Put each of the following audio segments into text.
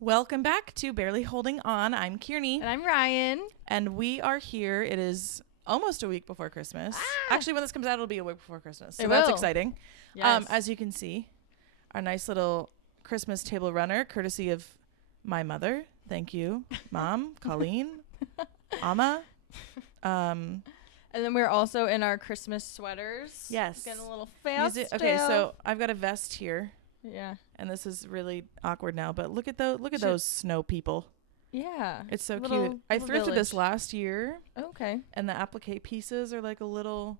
Welcome back to Barely Holding On. I'm Kierney. And I'm Ryan. And we are here. It is almost a week before Christmas. Actually, when this comes out, it'll be a week before Christmas. So that's exciting. Yes. As you can see, our nice little Christmas table runner, courtesy of my mother. Thank you, Mom, Colleen, Amma. And then we're also in our Christmas sweaters. Yes. Getting a little fancy. Okay, so I've got a vest here. Yeah. And this is really awkward now, but look at those snow people. Yeah. It's so cute. I thrifted this last year. Okay. And the applique pieces are like a little,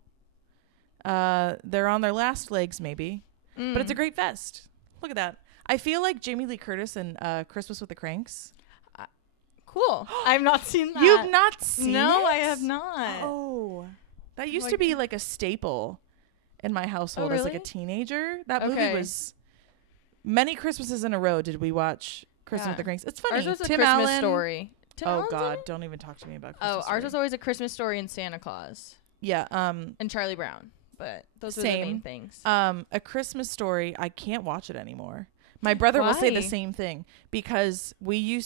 they're on their last legs maybe, but it's a great vest. Look at that. I feel like Jamie Lee Curtis in Christmas with the Cranks. Cool. I've not seen that. You've not seen it? No, I have not. Oh, that used to be like a staple in my household as like a teenager. That movie was many Christmases in a row. Did we watch Christmas with the Cranks? It's funny. Ours was a Tim Christmas Allen. Story. Oh God, don't even talk to me about Christmas Story. Ours was always a Christmas Story and Santa Claus. Yeah. And Charlie Brown. But those were the main things. A Christmas Story, I can't watch it anymore. My brother will say the same thing because we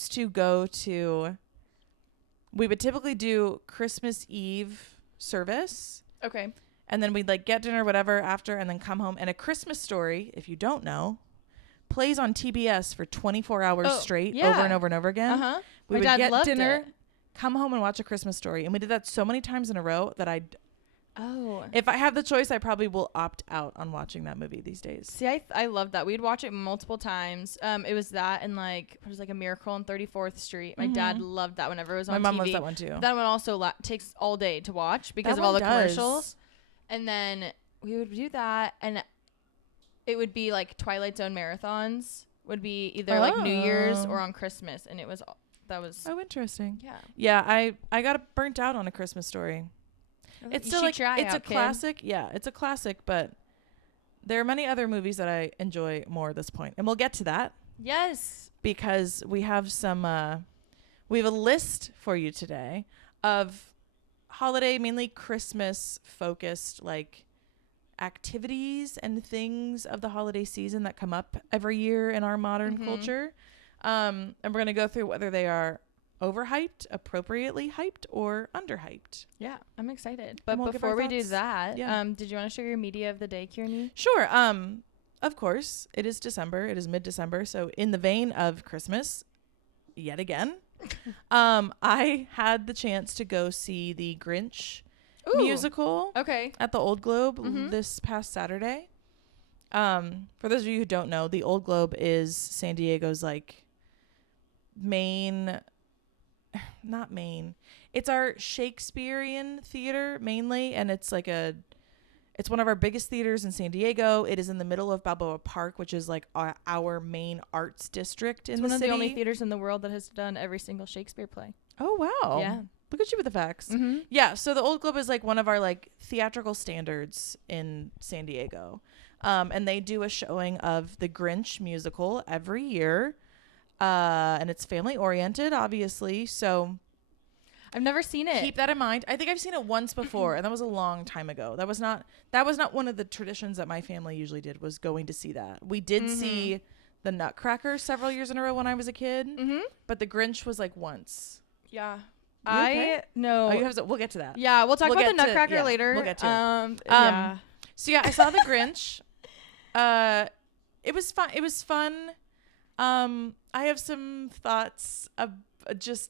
would typically do Christmas Eve service. Okay. And then we'd like get dinner, whatever, after, and then come home. And A Christmas Story, if you don't know, plays on TBS for 24 hours straight, over and over and over again. Uh-huh. We would get dinner, come home and watch A Christmas Story. And we did that so many times in a row that if I have the choice, I probably will opt out on watching that movie these days. See, I love that. We'd watch it multiple times. It was that and like, it was like A Miracle on 34th Street. My dad loved that whenever it was on TV. My mom loves that one too. That one also takes all day to watch because of all the commercials. And then we would do that, and it would be like Twilight Zone marathons. Would be either like New Year's or on Christmas, and that was interesting. Yeah. Yeah, I got burnt out on A Christmas Story. It's still like it's a classic. Yeah, it's a classic, but there are many other movies that I enjoy more at this point, and we'll get to that. Yes, because we have we have a list for you today of holiday, mainly Christmas focused like activities and things of the holiday season that come up every year in our modern culture. And we're going to go through whether they are overhyped, appropriately hyped, or underhyped. Yeah, I'm excited. But before we do that, did you want to share your media of the day, Kierney? Sure. Of course, it is December. It is mid-December. So in the vein of Christmas, yet again, I had the chance to go see the Grinch musical at the Old Globe this past Saturday. For those of you who don't know, the Old Globe is San Diego's like it's our Shakespearean theater mainly, and it's one of our biggest theaters in San Diego. It is in the middle of Balboa Park, which is like our main arts district in the city. It's one of the only theaters in the world that has done every single Shakespeare play. Oh, wow. Yeah. Look at you with the facts. Yeah, so the Old Globe is like one of our like theatrical standards in San Diego. And they do a showing of the Grinch musical every year. And it's family oriented, obviously. So I've never seen it. Keep that in mind. I think I've seen it once before, and that was a long time ago. That was not one of the traditions that my family usually did, was going to see that. We did see the Nutcracker several years in a row when I was a kid, but the Grinch was like once. Yeah. No. We'll get to that. Yeah, we'll talk about the Nutcracker later. We'll get to it. Yeah. So yeah, I saw the Grinch. It was fun. It was fun. I have some thoughts of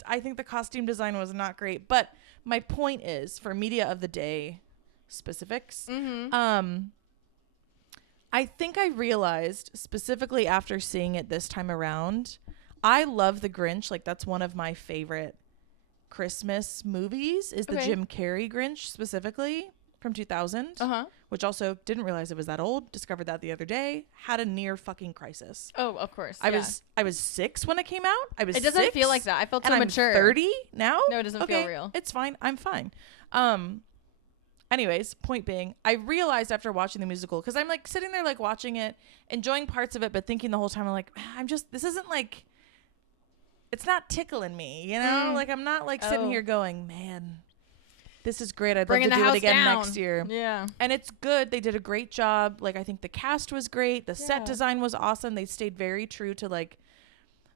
I think the costume design was not great, but my point is, for media of the day specifics, I think I realized specifically after seeing it this time around, I love the Grinch. Like, that's one of my favorite Christmas movies, is the Jim Carrey Grinch specifically from 2000, which also didn't realize it was that old. Discovered that the other day. Had a near fucking crisis. Oh, of course. I was 6 when it came out. It doesn't feel like that. I felt so mature. I'm 30 now. No, it doesn't feel real. It's fine. I'm fine. Anyways, point being, I realized after watching the musical, because I'm like sitting there like watching it, enjoying parts of it, but thinking the whole time, I'm like, this isn't like, it's not tickling me, you know? Like, I'm not like sitting here going, man, this is great. I'd love to do it again next year. Yeah. And it's good. They did a great job. Like, I think the cast was great. The set design was awesome. They stayed very true to like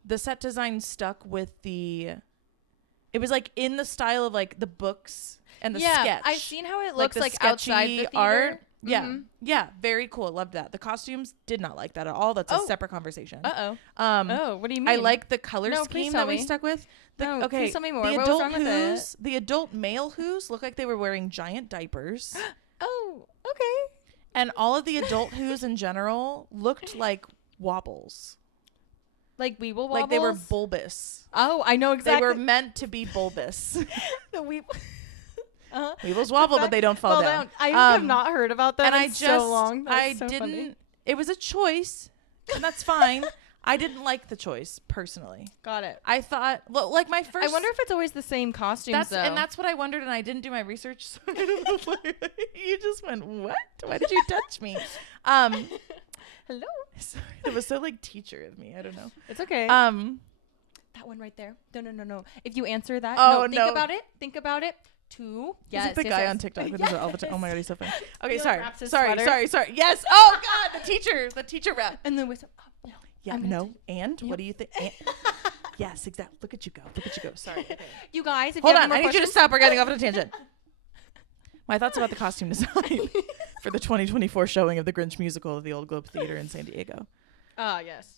the set design stuck with it was like in the style of like the books and the sketch. I've seen how it looks like outside the theater. Art. Yeah. Mm-hmm. Yeah. Very cool. Loved that. The costumes did not like that at all. That's a separate conversation. What do you mean? I like the color scheme that we stuck with. Okay. Please tell me more. The what was wrong with it? The adult male Who's looked like they were wearing giant diapers. Oh, okay. And all of the adult Who's in general looked like wobbles. Like Weeble wobbles? Like they were bulbous. Oh, I know exactly. They were meant to be bulbous. The Weeble. Weebles wobble, but they don't fall down. I have not heard about that in so long. That's so didn't. Funny. It was a choice, and that's fine. I didn't like the choice personally. Got it. I thought, like my first. I wonder if it's always the same costumes. And that's what I wondered, and I didn't do my research. So I don't know. You just went, what? Why did you touch me? Hello. Sorry, it was so like teacher of me. I don't know. It's okay. That one right there. No. If you answer that, think about it. Think about it. 2. Yes. Is it the guy on TikTok that does it all the time? Oh my god, he's so funny. Okay, sorry. Yes. Oh god, the teacher rap. And then whistle. Oh, no. Yeah. No. And what do you think? Yes, exactly. Look at you go. Sorry. Okay. You guys, if hold you on. I need you to stop. We're getting off on a tangent. My thoughts about the costume design for the 2024 showing of the Grinch musical at the Old Globe Theater in San Diego. Yes.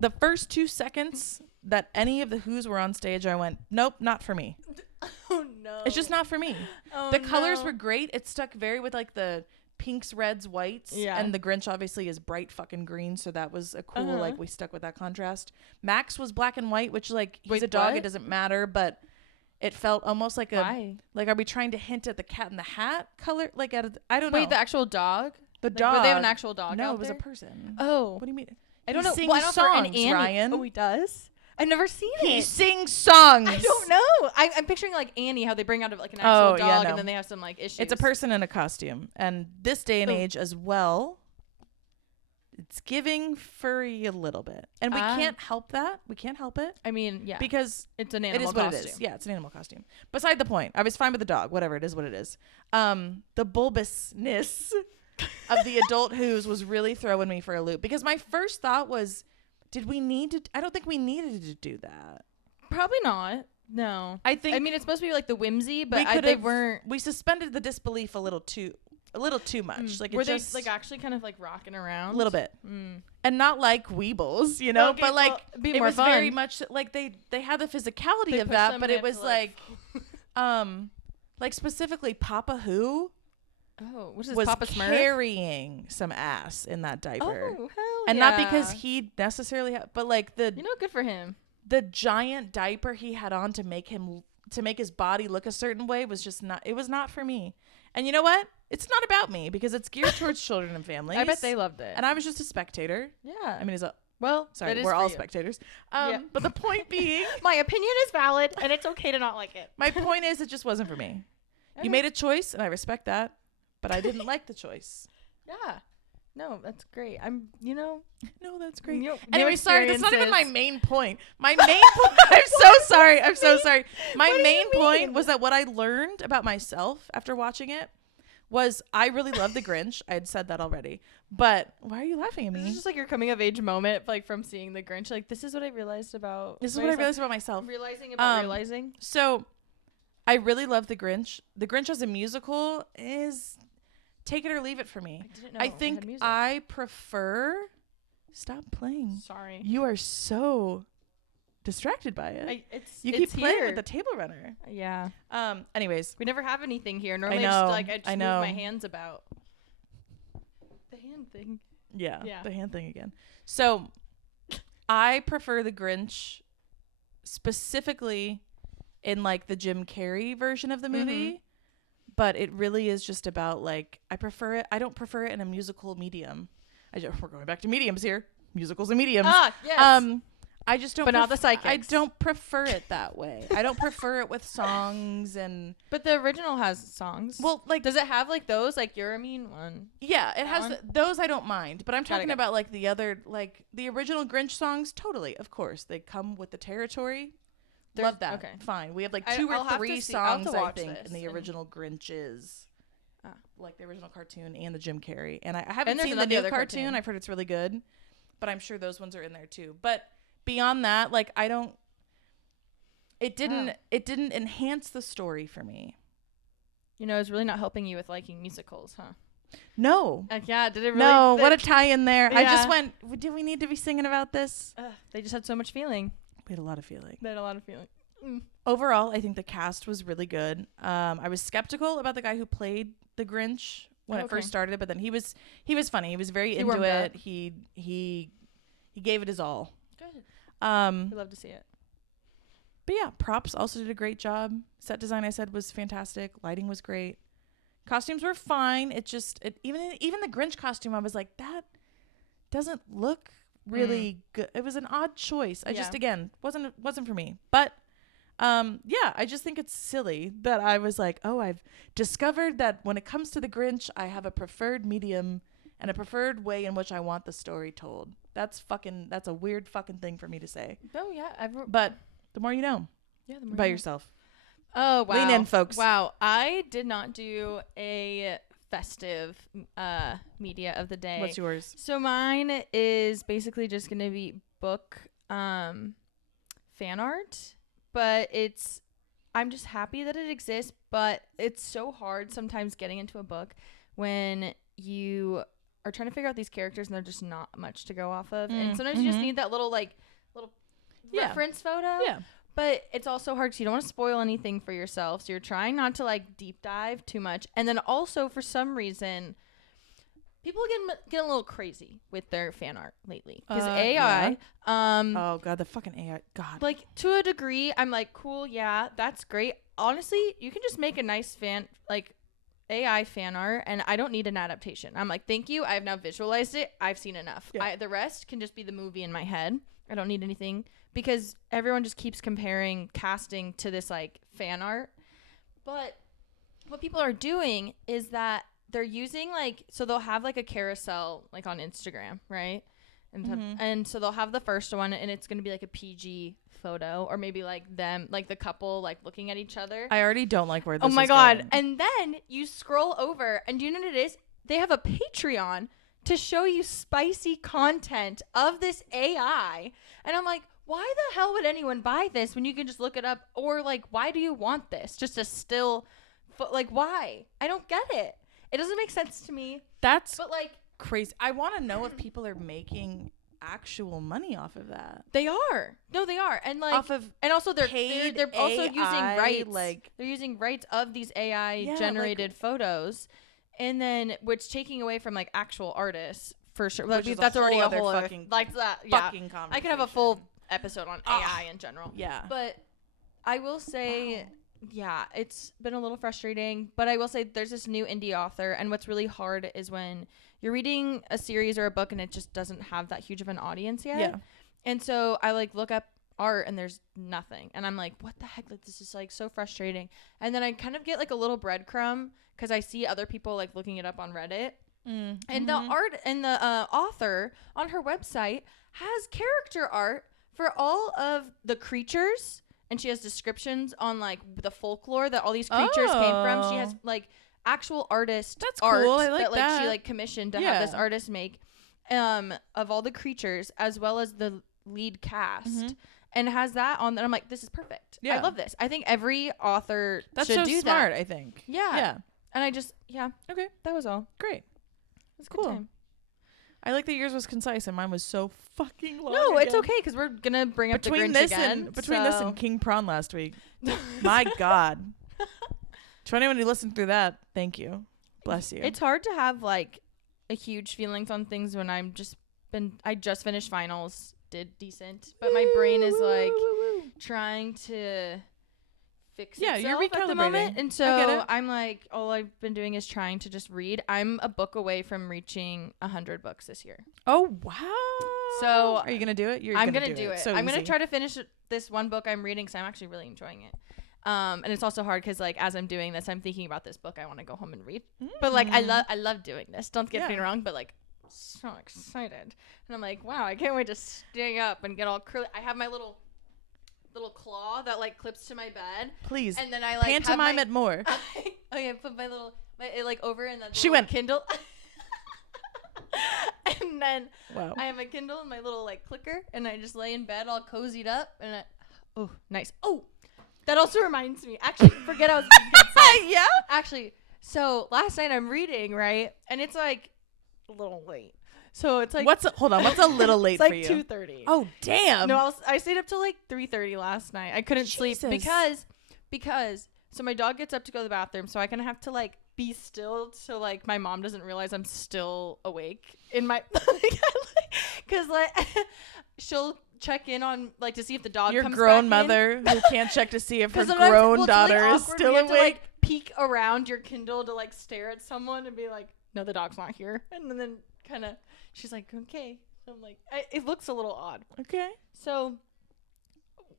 The first 2 seconds that any of the Who's were on stage, I went, nope, not for me. Oh, no. It's just not for me. The colors were great. It stuck very with like the pinks, reds, whites. Yeah. And the Grinch obviously is bright fucking green. So that was a cool, like we stuck with that contrast. Max was black and white, which like he's a dog. It doesn't matter. But it felt almost like like, are we trying to hint at the Cat in the Hat color? Like, I don't know. Wait, the actual dog? The dog. Would they have an actual dog? No, out it was there? a person. Oh. What do you mean? I don't know. Sings songs, Ryan. Oh, he does? I've never seen it. He sings songs. I don't know. I'm picturing like Annie, how they bring out like an actual dog, and then they have some like issues. It's a person in a costume, and this day and age as well, it's giving furry a little bit, and we can't help that. We can't help it. I mean, yeah, because it's an animal costume. What it is. Yeah, it's an animal costume. Beside the point, I was fine with the dog. Whatever it is, what it is. The bulbousness of the adult Who's was really throwing me for a loop, because my first thought was, did we need to? I don't think we needed to do that. Probably not. No. I mean, it's supposed to be like the whimsy, but they weren't. We suspended the disbelief a little too much. Like, were they like actually kind of like rocking around a little bit, and not like Weebles, you know, but like it was fun. Very much like they had the physicality of that, but it was like specifically Papa Who. Oh, what is was Papa Smurf? Carrying some ass in that diaper. Oh, hell and yeah. not because he necessarily but like good for him. The giant diaper he had on to make his body look a certain way was just not. It was not for me. And you know what? It's not about me, because it's geared towards children and families. I bet they loved it. And I was just a spectator. Yeah. I mean, sorry, we're all spectators. But the point being, my opinion is valid, and it's okay to not like it. My point is, it just wasn't for me. Okay. You made a choice, and I respect that. But I didn't like the choice. Yeah. No, that's great. No, that's great. Anyway, sorry, that's not even my main point. My main point, I'm so sorry. My main point was that what I learned about myself after watching it was I really love the Grinch. I had said that already. But why are you laughing at me? This is just like your coming of age moment, like from seeing the Grinch. Like, this is what I realized about myself. Realizing about realizing. So I really love the Grinch. The Grinch as a musical is... take it or leave it for me. I think I prefer... Stop playing. Sorry. You are so distracted by it. You keep playing with the table runner. Yeah. Anyways. We never have anything here. Normally I just move my hands about. The hand thing. Yeah. The hand thing again. So I prefer the Grinch specifically in like the Jim Carrey version of the movie. Mm-hmm. But it really is just about like, I prefer it. I don't prefer it in a musical medium. We're going back to mediums here. Musicals and mediums. Yes. I just don't. But not the psychics. I don't prefer it that way. I don't prefer it with songs and. But the original has songs. Well, like, does it have like those? Like, you're a mean one. Yeah, it has those. I don't mind. But I'm talking about like the other, like the original Grinch songs. Totally, of course, they come with the territory. Love that. Okay. Fine. We have like 2 or 3 songs, I think, in the original Grinches. Like the original cartoon and the Jim Carrey. And I haven't seen the new cartoon. I've heard it's really good. But I'm sure those ones are in there too. But beyond that, like it didn't enhance the story for me. It's really not helping you with liking musicals, huh? No. Yeah, did it really? No, what a tie in there. Yeah. I just went, do we need to be singing about this? They just had so much feeling. We had a lot of feeling. Overall, I think the cast was really good. I was skeptical about the guy who played the Grinch when it first started, but then he was funny. He was very into it. He gave it his all. Good. We love to see it. But yeah, props also did a great job. Set design, I said, was fantastic. Lighting was great. Costumes were fine. It just even the Grinch costume, I was like, that doesn't look really good. It was an odd choice. I just wasn't for me. But I just think it's silly that I was like, oh, I've discovered that when it comes to the Grinch, I have a preferred medium and a preferred way in which I want the story told. That's a weird fucking thing for me to say. Oh yeah, but the more you know. Yeah, the more by you know. yourself. Oh wow. Lean in, folks. Wow, I did not do a festive media of the day. What's yours? So mine is basically just going to be book fan art, but I'm just happy that it exists, but it's so hard sometimes getting into a book when you are trying to figure out these characters and there's just not much to go off of. And sometimes you just need that little reference photo. Yeah. But it's also hard because you don't want to spoil anything for yourself. So you're trying not to deep dive too much. And then also for some reason, people get a little crazy with their fan art lately. Because AI. Yeah. Oh, God, the fucking AI. God. To a degree, I'm like, cool, yeah, that's great. Honestly, you can just make a nice AI fan art, and I don't need an adaptation. I'm like, thank you. I have now visualized it. I've seen enough. Yeah. The rest can just be the movie in my head. I don't need anything. Because everyone just keeps comparing casting to this fan art. But what people are doing is that they're using so they'll have a carousel on Instagram, right? And so they'll have the first one and it's going to be a PG photo or maybe them the couple looking at each other. I already don't like where this is going. Oh my God. Going. And then you scroll over and do you know what it is? They have a Patreon to show you spicy content of this AI. And I'm like, why the hell would anyone buy this when you can just look it up? Or why do you want this? Just a still, why? I don't get it. It doesn't make sense to me. But crazy. I want to know if people are making actual money off of that. They are. No, they are. And off of and also they're also AI, using rights. They're using rights of these AI generated photos, and then which taking away from actual artists for sure. That's already a whole fucking that. Fucking conversation. I could have a full episode on AI in general. Yeah. But I will say, it's been a little frustrating, but I will say there's this new indie author, and what's really hard is when you're reading a series or a book and it just doesn't have that huge of an audience yet. Yeah. And so I look up art and there's nothing. And I'm like, what the heck? This is so frustrating. And then I kind of get a little breadcrumb because I see other people looking it up on Reddit. And the art and the author on her website has character art for all of the creatures, and she has descriptions on the folklore that all these creatures came from. She has actual artist art cool. I like that she commissioned to have this artist make of all the creatures as well as the lead cast, and has that on. And I'm like, this is perfect. Yeah. I love this. I think every author should do smart, that. I think. Yeah. And I just okay, that was all. Great. It was cool. Good time. I like that yours was concise and mine was so fucking long. No, it's okay because we're gonna bring up the Grinch again. Between this and King Prawn last week, my God. To anyone who listened through that, thank you. Bless you. It's hard to have a huge feelings on things when I just finished finals, did decent, but my brain is trying to fix itself you're at the moment, and so I'm all I've been doing is trying to just read. I'm a book away from reaching 100 books this year. Oh wow! So are you gonna do it? I'm gonna do it. So I'm gonna try to finish this one book I'm reading because I'm actually really enjoying it. And it's also hard because as I'm doing this, I'm thinking about this book I want to go home and read. But I love doing this. Don't get me wrong, but so excited, and I'm like, wow, I can't wait to stay up and get all curly. I have my little claw that clips to my bed. Please. And then I pantomime it more. Put my over in the she went Kindle. And then Wow. I have my Kindle and my little like clicker, and I just lay in bed all cozied up, and oh, nice. Oh, that also reminds me. Actually, forget I was gonna say. Yeah. Actually, so last night I'm reading, right, and it's like a little late. So it's like Hold on, what's a little late it's for like you? 2:30. Oh damn. No, I stayed up till like 3:30 last night. I couldn't sleep because so my dog gets up to go to the bathroom, so I kind of have to like be still so like my mom doesn't realize I'm still awake in my because like she'll check in on like to see if the dog Your comes grown back mother who can't check to see if her sometimes, grown it's daughter really is awkward still when you have awake. to, like, peek around your Kindle to like stare at someone and be like, no, the dog's not here, and then kind of she's like, okay. I'm like, it looks a little odd. Okay. So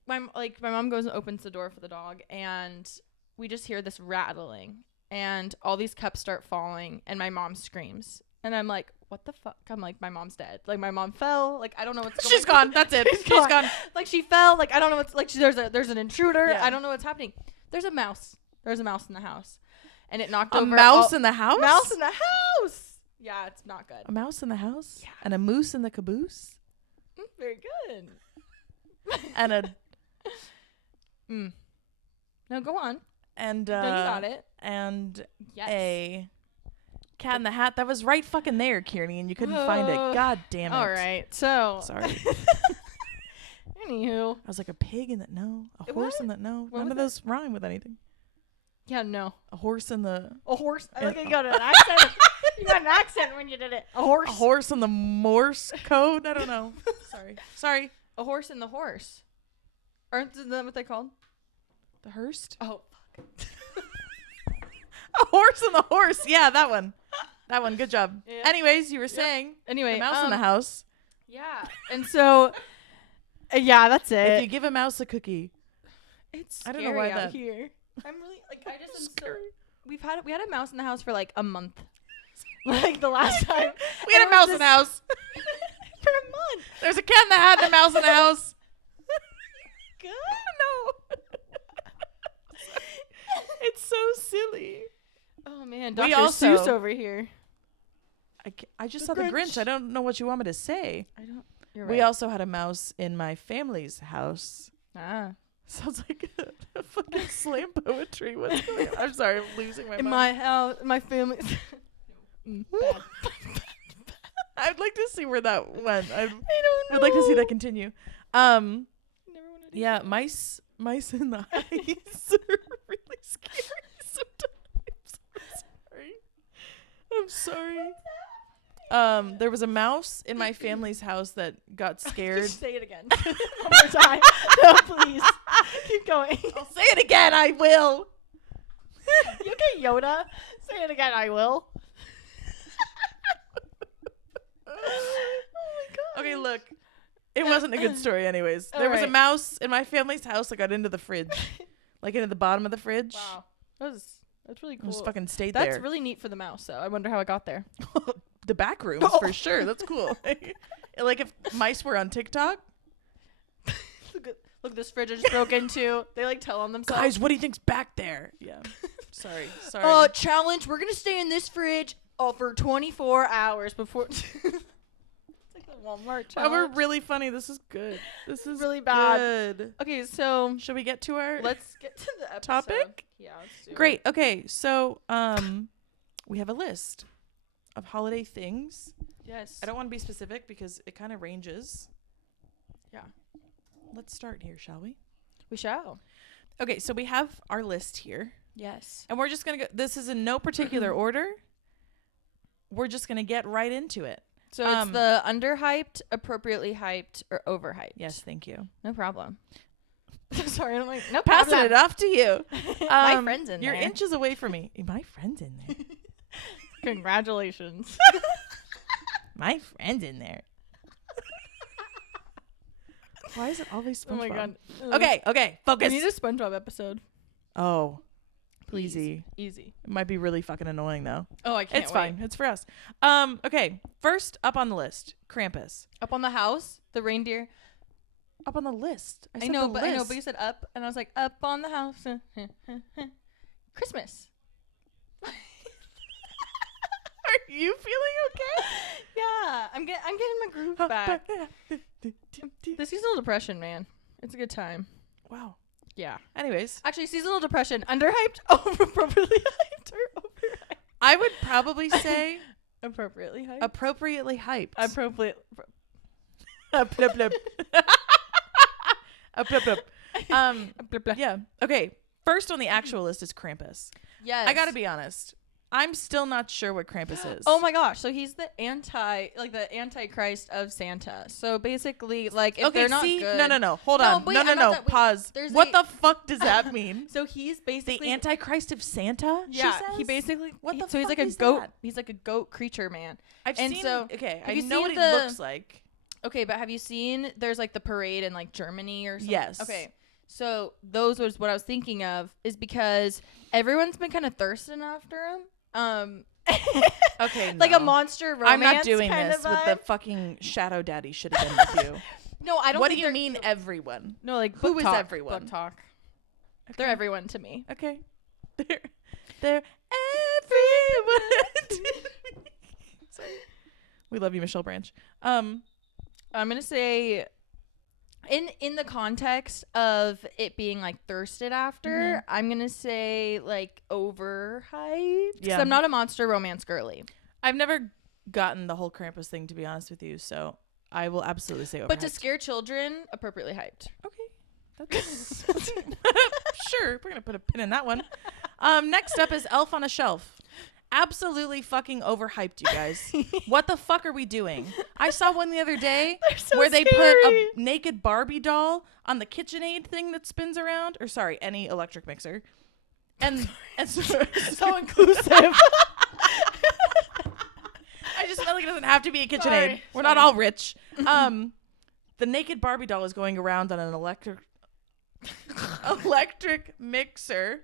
my mom goes and opens the door for the dog, and we just hear this rattling, and all these cups start falling, and my mom screams, and I'm like, what the fuck? I'm like, my mom's dead. Like my mom fell. Like I don't know what's going on. She's gone. That's it. She's gone. Like she fell. Like I don't know what's like. There's an intruder. Yeah. I don't know what's happening. There's a mouse. There's a mouse in the house, and it knocked A over mouse in the house? Mouse in the house. Yeah, it's not good. A mouse in the house? Yeah. And a moose in the caboose? Very good. And a No, go on. and No, you got it. and Yes. a cat in the hat. That was right fucking there, Kierney, and you couldn't find it. God damn it. All right. So. Sorry. Anywho. I was like a pig in the no, a horse in the no. What None was of those rhyme with anything. Yeah, no. A horse in the A horse. I like you got an accent. You got an accent when you did it. A horse. A horse in the Morse code? I don't know. Sorry. A horse in the horse. Aren't that what they called? The Hearst? Oh, fuck. A horse in the horse. Yeah, that one. That one. Good job. Yeah. Anyways, you were saying Anyway, the mouse in the house. Yeah. And so, yeah, that's it. If you give a mouse a cookie. It's I scary don't know why out that- here. I'm really like I just am so, Scary. we had a mouse in the house for like a month. Like the last time We had a mouse in the house. for a month. There's a cat in the hat and a mouse in the house. Good. No. It's so silly. Oh man, We Dr. also- Seuss over here. I just The saw the Grinch. Grinch. I don't know what you want me to say. I don't. You're We right. also had a mouse in my family's house. Sounds like a fucking slam poetry. What's going on? I'm sorry, I'm losing my In mind. my house, my family. Bad. I'd like to see where that went. I I don't know. would like to see that continue. Never wanna do Yeah, that. mice in the ice are really scary sometimes. I'm sorry. There was a mouse in my family's house that got scared. Just say it again. One more time. No, please. Keep going. I'll say it again. I will. You okay, Yoda? Say it again. I will. Oh my god. Okay, look. It wasn't a good story anyways. There was a Alright. mouse in my family's house that got into the fridge. Like into the bottom of the fridge. Wow. That's really It cool. just fucking stayed That's there. really neat for the mouse, though. I wonder how it got there. The back rooms for sure. That's cool. Like if mice were on TikTok. Look, this fridge I just broke into. They like tell on themselves. Guys, what do you think's back there? Yeah. Sorry. Challenge. We're gonna stay in this fridge for 24 hours before. It's like the Walmart Oh, we're challenge. really funny. This is good. This is really bad. Good. Okay, so Should we get to our let's get to the episode. topic? Yeah, let's do Great. Okay. So, we have a list of holiday things. it. Yes. I don't want to be specific because it kind of ranges. Yeah. Let's start here, shall we? We shall. Okay, so we have our list here, Yes. and we're just going to go. This is in no particular order. We're just going to get right into it. So it's the underhyped, appropriately hyped, or overhyped. Yes, thank you. No problem. Sorry, I'm like, no Passing problem. it off to you. My friend's in You're there. inches away from me. My friend's in there. Congratulations. My friend's in there. Why is it always SpongeBob? Oh my god. Okay, We focus. need a SpongeBob episode. Oh, Please. easy. Easy. It might be really fucking annoying though. Oh, I can't It's wait. fine. It's for us. Okay. First up on the list, Krampus. Up on the house, the reindeer. Up on the list. I know, but you said up, and I was like, up on the house. Christmas. Are Are you feeling okay? Yeah, I'm getting my groove back. The seasonal depression, man. It's a good time. Wow. Yeah. Anyways. Actually, seasonal depression, underhyped, appropriately hyped, or overhyped? I would probably say appropriately hyped. Appropriately hyped. Yeah. Okay. First on the actual list is Krampus. Yes. I gotta be honest. I'm still not sure what Krampus is. Oh my gosh. So he's the antichrist of Santa. So basically, like, if they're not good. No. Hold on. Wait, No. Pause. What the fuck does that mean? So he's basically the antichrist of Santa? Yeah. She says? He basically. What the so fuck he's like a is goat. that? He's like a goat creature, man. I've and seen. So, okay. have I you know what seen he looks like. Okay, but have you seen? There's like the parade in like Germany or something. Yes. Okay. So those was what I was thinking of, is because everyone's been kind of thirsting after him. Okay, like a monster romance. I'm not doing kind this of with vibe. the fucking shadow daddy should have been with you. No, I don't. What do you mean, everyone? No, like who book is talk, everyone? Book talk. Okay. They're everyone to me. Okay, they're everyone. Sorry. We love you, Michelle Branch. I'm gonna say, in the context of it being like thirsted after, I'm gonna say like overhyped. Yeah, I'm not a monster romance girly. I've never gotten the whole Krampus thing, to be honest with you, so I will absolutely say overhyped. But to scare children, appropriately hyped. Okay, that's sure. We're gonna put a pin in that one. Next up is Elf on a Shelf. Absolutely fucking overhyped, you guys. What the fuck are we doing? I saw one the other day where they put a naked Barbie doll on the KitchenAid thing that spins around, or sorry, any electric mixer, and so inclusive. I just felt like it doesn't have to be a KitchenAid. We're not all rich. The naked Barbie doll is going around on an electric mixer.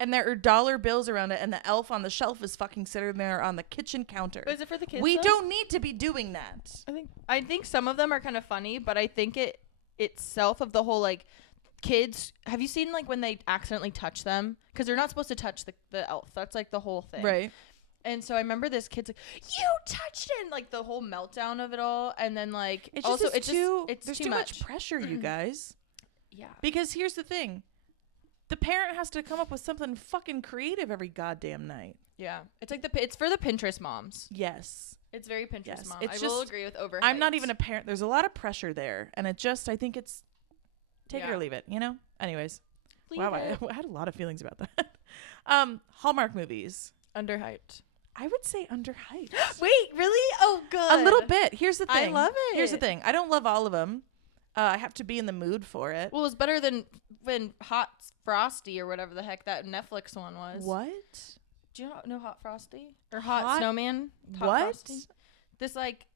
And there are dollar bills around it, and the elf on the shelf is fucking sitting there on the kitchen counter. But is it for the kids? We don't need to be doing that. I think some of them are kind of funny, but I think it itself of the whole like kids. Have you seen like when they accidentally touch them? Because they're not supposed to touch the elf. That's like the whole thing, right? And so I remember this kid's like, "You touched it!" And, like the whole meltdown of it all, and then like it's also there's too much pressure, you guys. Yeah. Because here's the thing. The parent has to come up with something fucking creative every goddamn night. Yeah. It's like it's for the Pinterest moms. Yes. It's very Pinterest mom. It's I will agree with overhyped. I'm not even a parent. There's a lot of pressure there. And I think it's take it or leave it, you know? Anyways. Wow, I had a lot of feelings about that. Hallmark movies. Underhyped. I would say underhyped. Wait, really? Oh, good. A little bit. Here's the thing. I love it. Here's the thing. I don't love all of them. I have to be in the mood for it. Well, it's better than when Hot Frosty or whatever the heck that Netflix one was. What? Do you know Hot Frosty? Or Hot Snowman? Hot what? Frosty? This like,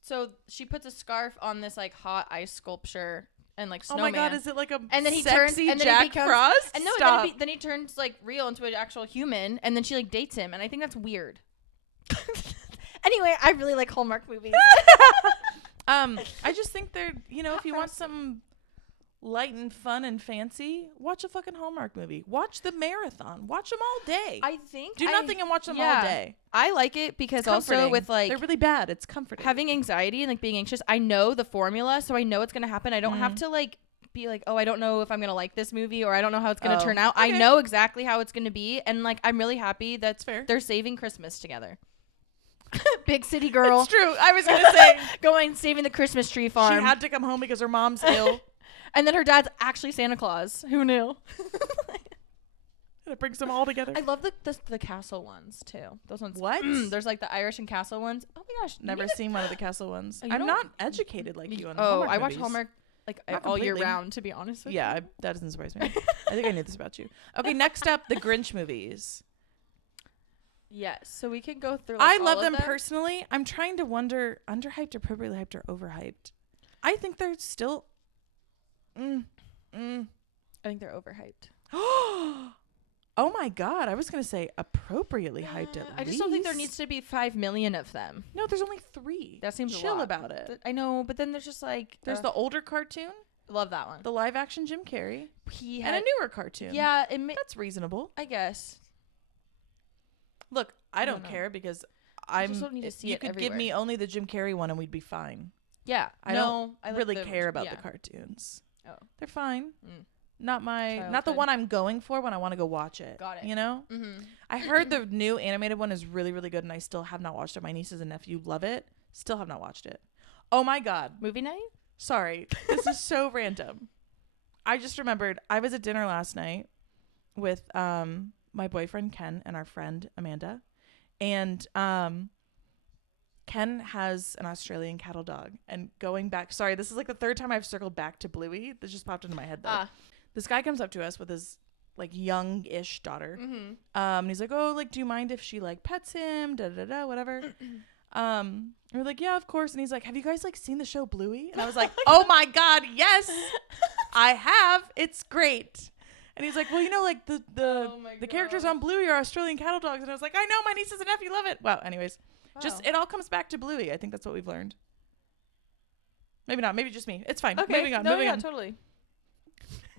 so she puts a scarf on this like hot ice sculpture and like snowman. Oh my god, is it like a and then he sexy turns, and Jack then he becomes, Frost? And no, Stop. then he turns like real into an actual human, and then she like dates him, and I think that's weird. Anyway, I really like Hallmark movies. I just think they're, if you want some light and fun and fancy, watch a fucking Hallmark movie. Watch the marathon. Watch them all day. I think do nothing and watch them all day. I like it because also with like they're really bad. It's comforting. Having anxiety and like being anxious, I know the formula, so I know it's gonna happen. I don't have to like be like, oh, I don't know if I'm gonna like this movie or I don't know how it's gonna turn out. Okay. I know exactly how it's gonna be, and like I'm really happy that's fair. They're saving Christmas together. Big city girl. It's true. I was gonna say going saving the Christmas tree farm. She had to come home because her mom's ill. And then her dad's actually Santa Claus. Who knew? It brings them all together. I love the castle ones too. Those ones. What? There's like the Irish and castle ones. Oh my gosh, never seen one of the castle ones. I'm not educated like you on Hallmark Hallmark I watch movies. Hallmark like all year round. To be honest with you. Yeah, that doesn't surprise me. I think I knew this about you. Okay, next up, the Grinch movies. Yes, so we can go through. I love them personally. I'm trying to wonder, underhyped, appropriately hyped, or overhyped. I think they're still. I think they're overhyped. Oh my god! I was gonna say appropriately hyped at least. I just don't think there needs to be 5 million of them. No, there's only 3. That seems chill a lot. about it. I know, but then there's just like there's the older cartoon. Love that one. The live action Jim Carrey. And a newer cartoon. Yeah, that's reasonable. I guess. Look, I don't care because I just don't need to see you it could everywhere. give me only the Jim Carrey one and we'd be fine. Yeah. I don't really care about the cartoons. Oh. They're fine. Mm. Not my Childhood. not the one I'm going for when I want to go watch it. Got it. You know? Mm-hmm. I heard the new animated one is really, really good and I still have not watched it. My nieces and nephew love it. Still have not watched it. Oh my God. Movie night? Sorry. This is so random. I just remembered I was at dinner last night with my boyfriend Ken and our friend Amanda. And Ken has an Australian cattle dog. And going back, sorry, this is like the third time I've circled back to Bluey. This just popped into my head though. This guy comes up to us with his like young-ish daughter. Mm-hmm. And he's like, oh, like, do you mind if she like pets him? Da da da, whatever. And we're like, yeah, of course. And he's like, have you guys like seen the show Bluey? And I was like, oh my God, yes, I have. It's great. And he's like, well, you know, like the characters on Bluey are Australian cattle dogs. And I was like, I know, my nieces and nephew love it. Wow. Anyways, just it all comes back to Bluey. I think that's what we've learned. Maybe not. Maybe just me. It's fine. Okay. Moving on. No, yeah, totally.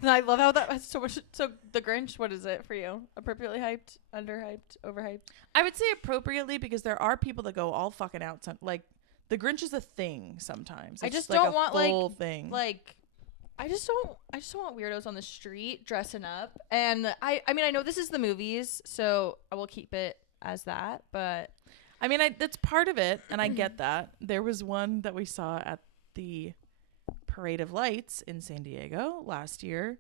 And I love how that has so much. So the Grinch, what is it for you? Appropriately hyped, underhyped, overhyped? I would say appropriately because there are people that go all fucking out. Like the Grinch is a thing sometimes. I It's just like don't a want full thing. like. I just don't want weirdos on the street dressing up. And I mean, I know this is the movies, so I will keep it as that. But I mean, that's part of it, and I get that. There was one that we saw at the Parade of Lights in San Diego year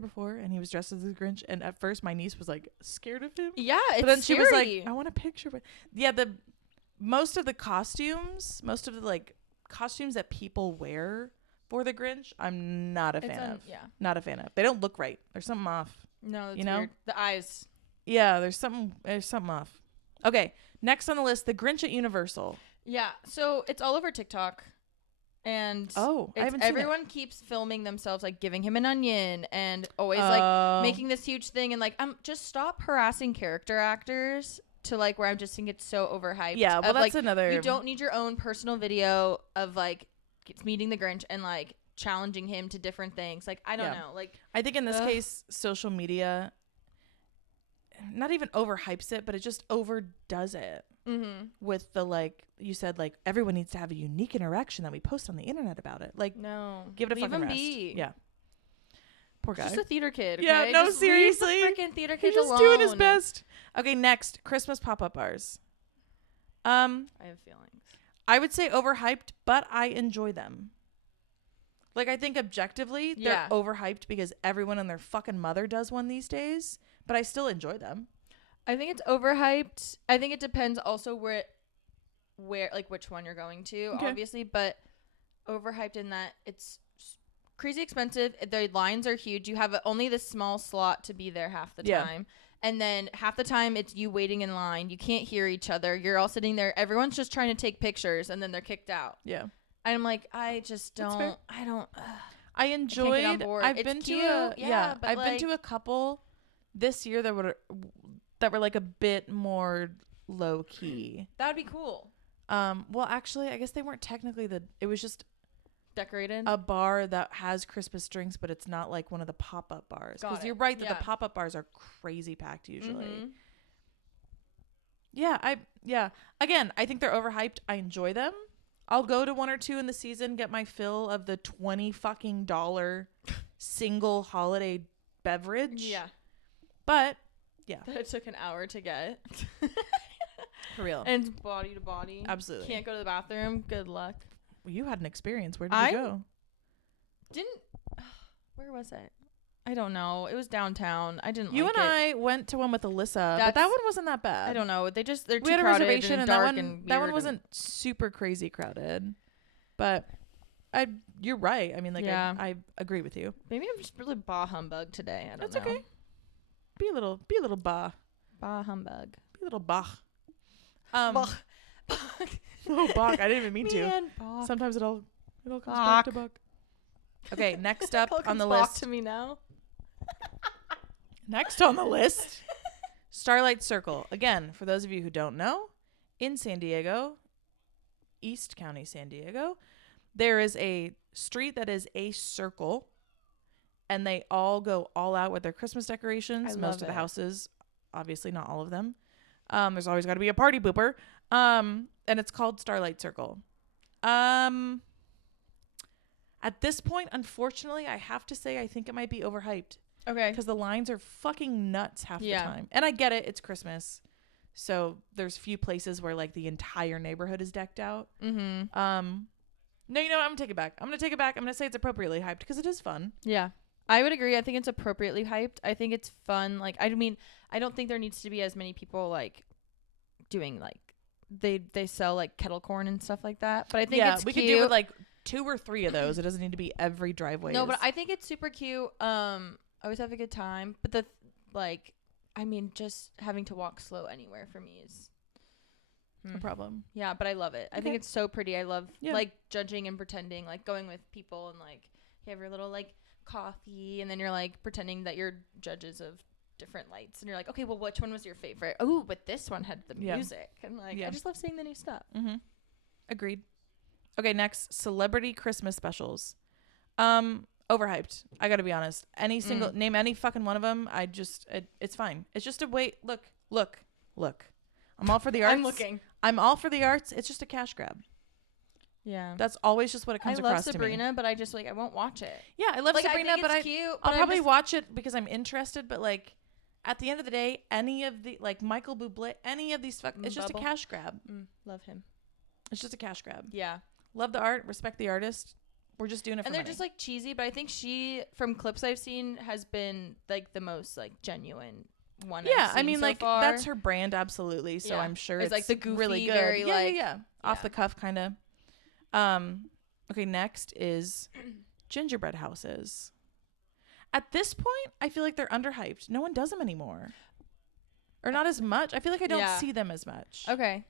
before, and he was dressed as the Grinch. And at first, my niece was like scared of him. Yeah, it's but then scary. she was like, "I want a picture." But yeah, most of the costumes that people wear for the Grinch, I'm not a fan of. Yeah, not a fan of. They don't look right. There's something off. No, that's you know, weird. The eyes. Yeah, there's something off. Okay, next on the list, the Grinch at Universal. Yeah, so it's all over TikTok. And I haven't seen everyone keeps filming themselves like giving him an onion and always like making this huge thing and like just stop harassing character actors to like where I'm just think it's so overhyped. Yeah, well that's like, another. You don't need your own personal video of like meeting the Grinch and like challenging him to different things. Like I don't know. Like I think in this case, social media not even overhypes it, but it just overdoes it. Mm-hmm. With the like you said, like everyone needs to have a unique interaction that we post on the internet about it. Like no, give it a leave fucking him rest. be. Yeah, poor guy. Just a theater kid. Okay? Yeah, no, just seriously, leave the freaking theater kid He's just doing his best. Okay, next Christmas pop-up bars. I have feelings. I would say overhyped, but I enjoy them. Like I think objectively they're overhyped because everyone and their fucking mother does one these days, but I still enjoy them. I think it's overhyped. I think it depends also where like which one you're going to, obviously, but overhyped in that it's crazy expensive. The lines are huge. You have only this small slot to be there half the time. And then half the time it's you waiting in line. You can't hear each other. You're all sitting there. Everyone's just trying to take pictures and then they're kicked out. Yeah. And I'm like, I just don't. I enjoyed. I've been to a couple this year that were like a bit more low key. That would be cool. Well, actually, I guess they weren't technically it was just decorated a bar that has Christmas drinks, but it's not like one of the pop-up bars. Because you're right that the pop-up bars are crazy packed usually. Mm-hmm. Again, I think they're overhyped. I enjoy them. I'll go to one or two in the season, get my fill of the $20 fucking single holiday beverage. Yeah. But yeah. That it took an hour to get. For real. And body to body. Absolutely. Can't go to the bathroom. Good luck. Well, you had an experience. Where did you go? Where was it? I don't know. It was downtown. I didn't You like and it. I went to one with Alyssa, but that one wasn't that bad. I don't know. They're too crowded. We had a reservation and dark that one, that one wasn't super crazy crowded. But you're right. I mean, like, I agree with you. Maybe I'm just really bah humbug today. I don't know. That's okay. Be a little bah. Bah humbug. Be a little bah. Bah. Oh, Bach. I didn't even mean to. Bach. Sometimes it all comes back to Bach. Okay, next up on the list. To me now. Next on the list, Starlight Circle. Again, for those of you who don't know, in San Diego, East County, San Diego, there is a street that is a circle, and they all go all out with their Christmas decorations. Most of the houses, obviously not all of them. There's always got to be a party pooper. And it's called Starlight Circle. At this point, unfortunately, I have to say I think it might be overhyped. Okay. Because the lines are fucking nuts half the time. And I get it. It's Christmas. So there's few places where like the entire neighborhood is decked out. Mm-hmm. No, you know what? I'm going to take it back. I'm going to take it back. I'm going to say it's appropriately hyped because it is fun. Yeah. I would agree. I think it's appropriately hyped. I think it's fun. Like, I mean, I don't think there needs to be as many people like doing like they sell like kettle corn and stuff like that. But I think it's we cute. could do it like 2 or 3 of those. It doesn't need to be every driveway. No, but I think it's super cute. I always have a good time. But I mean, just having to walk slow anywhere for me is no problem. Yeah, but I love it. Okay. I think it's so pretty. I love like judging and pretending, like going with people and like you have your little like coffee and then you're like pretending that you're judges of different lights and you're like, okay, well, which one was your favorite? Oh, but this one had the music. And like, I just love seeing the new stuff. Mm-hmm. Agreed. Okay, next, celebrity Christmas specials. Overhyped. I gotta be honest. Name any fucking one of them. It's fine. It's just a wait. Look. I'm all for the arts. I'm looking. I'm all for the arts. It's just a cash grab. Yeah. That's always just what it comes across to me. I love Sabrina, but I just like, I won't watch it. Yeah, I love Sabrina, but I'll probably just watch it because I'm interested. But like, at the end of the day, any of the like Michael Bublé, any of these it's just a cash grab. Love him. It's just a cash grab. Yeah. Love the art. Respect the artist. We're just doing it for And they're money. just like cheesy, but I think she, from clips I've seen, has been like the most like genuine one. Yeah, I've seen I mean, so like far. that's her brand, absolutely. So I'm sure it's like the goofy, really good. very Off the cuff kind of. Okay, next is gingerbread houses. At this point, I feel like they're underhyped. No one does them anymore, or not as much. I feel like I don't see them as much. Okay.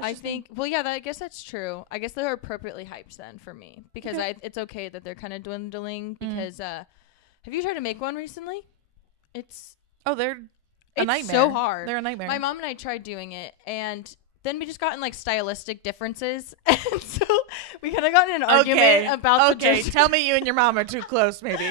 I think. Well, yeah, I guess that's true. I guess they're appropriately hyped then for me because it's okay that they're kind of dwindling because have you tried to make one recently? They're a nightmare. So hard. They're a nightmare. My mom and I tried doing it and then we just got in like stylistic differences and so we kind of got in an argument about the tell me you and your mom are too close maybe.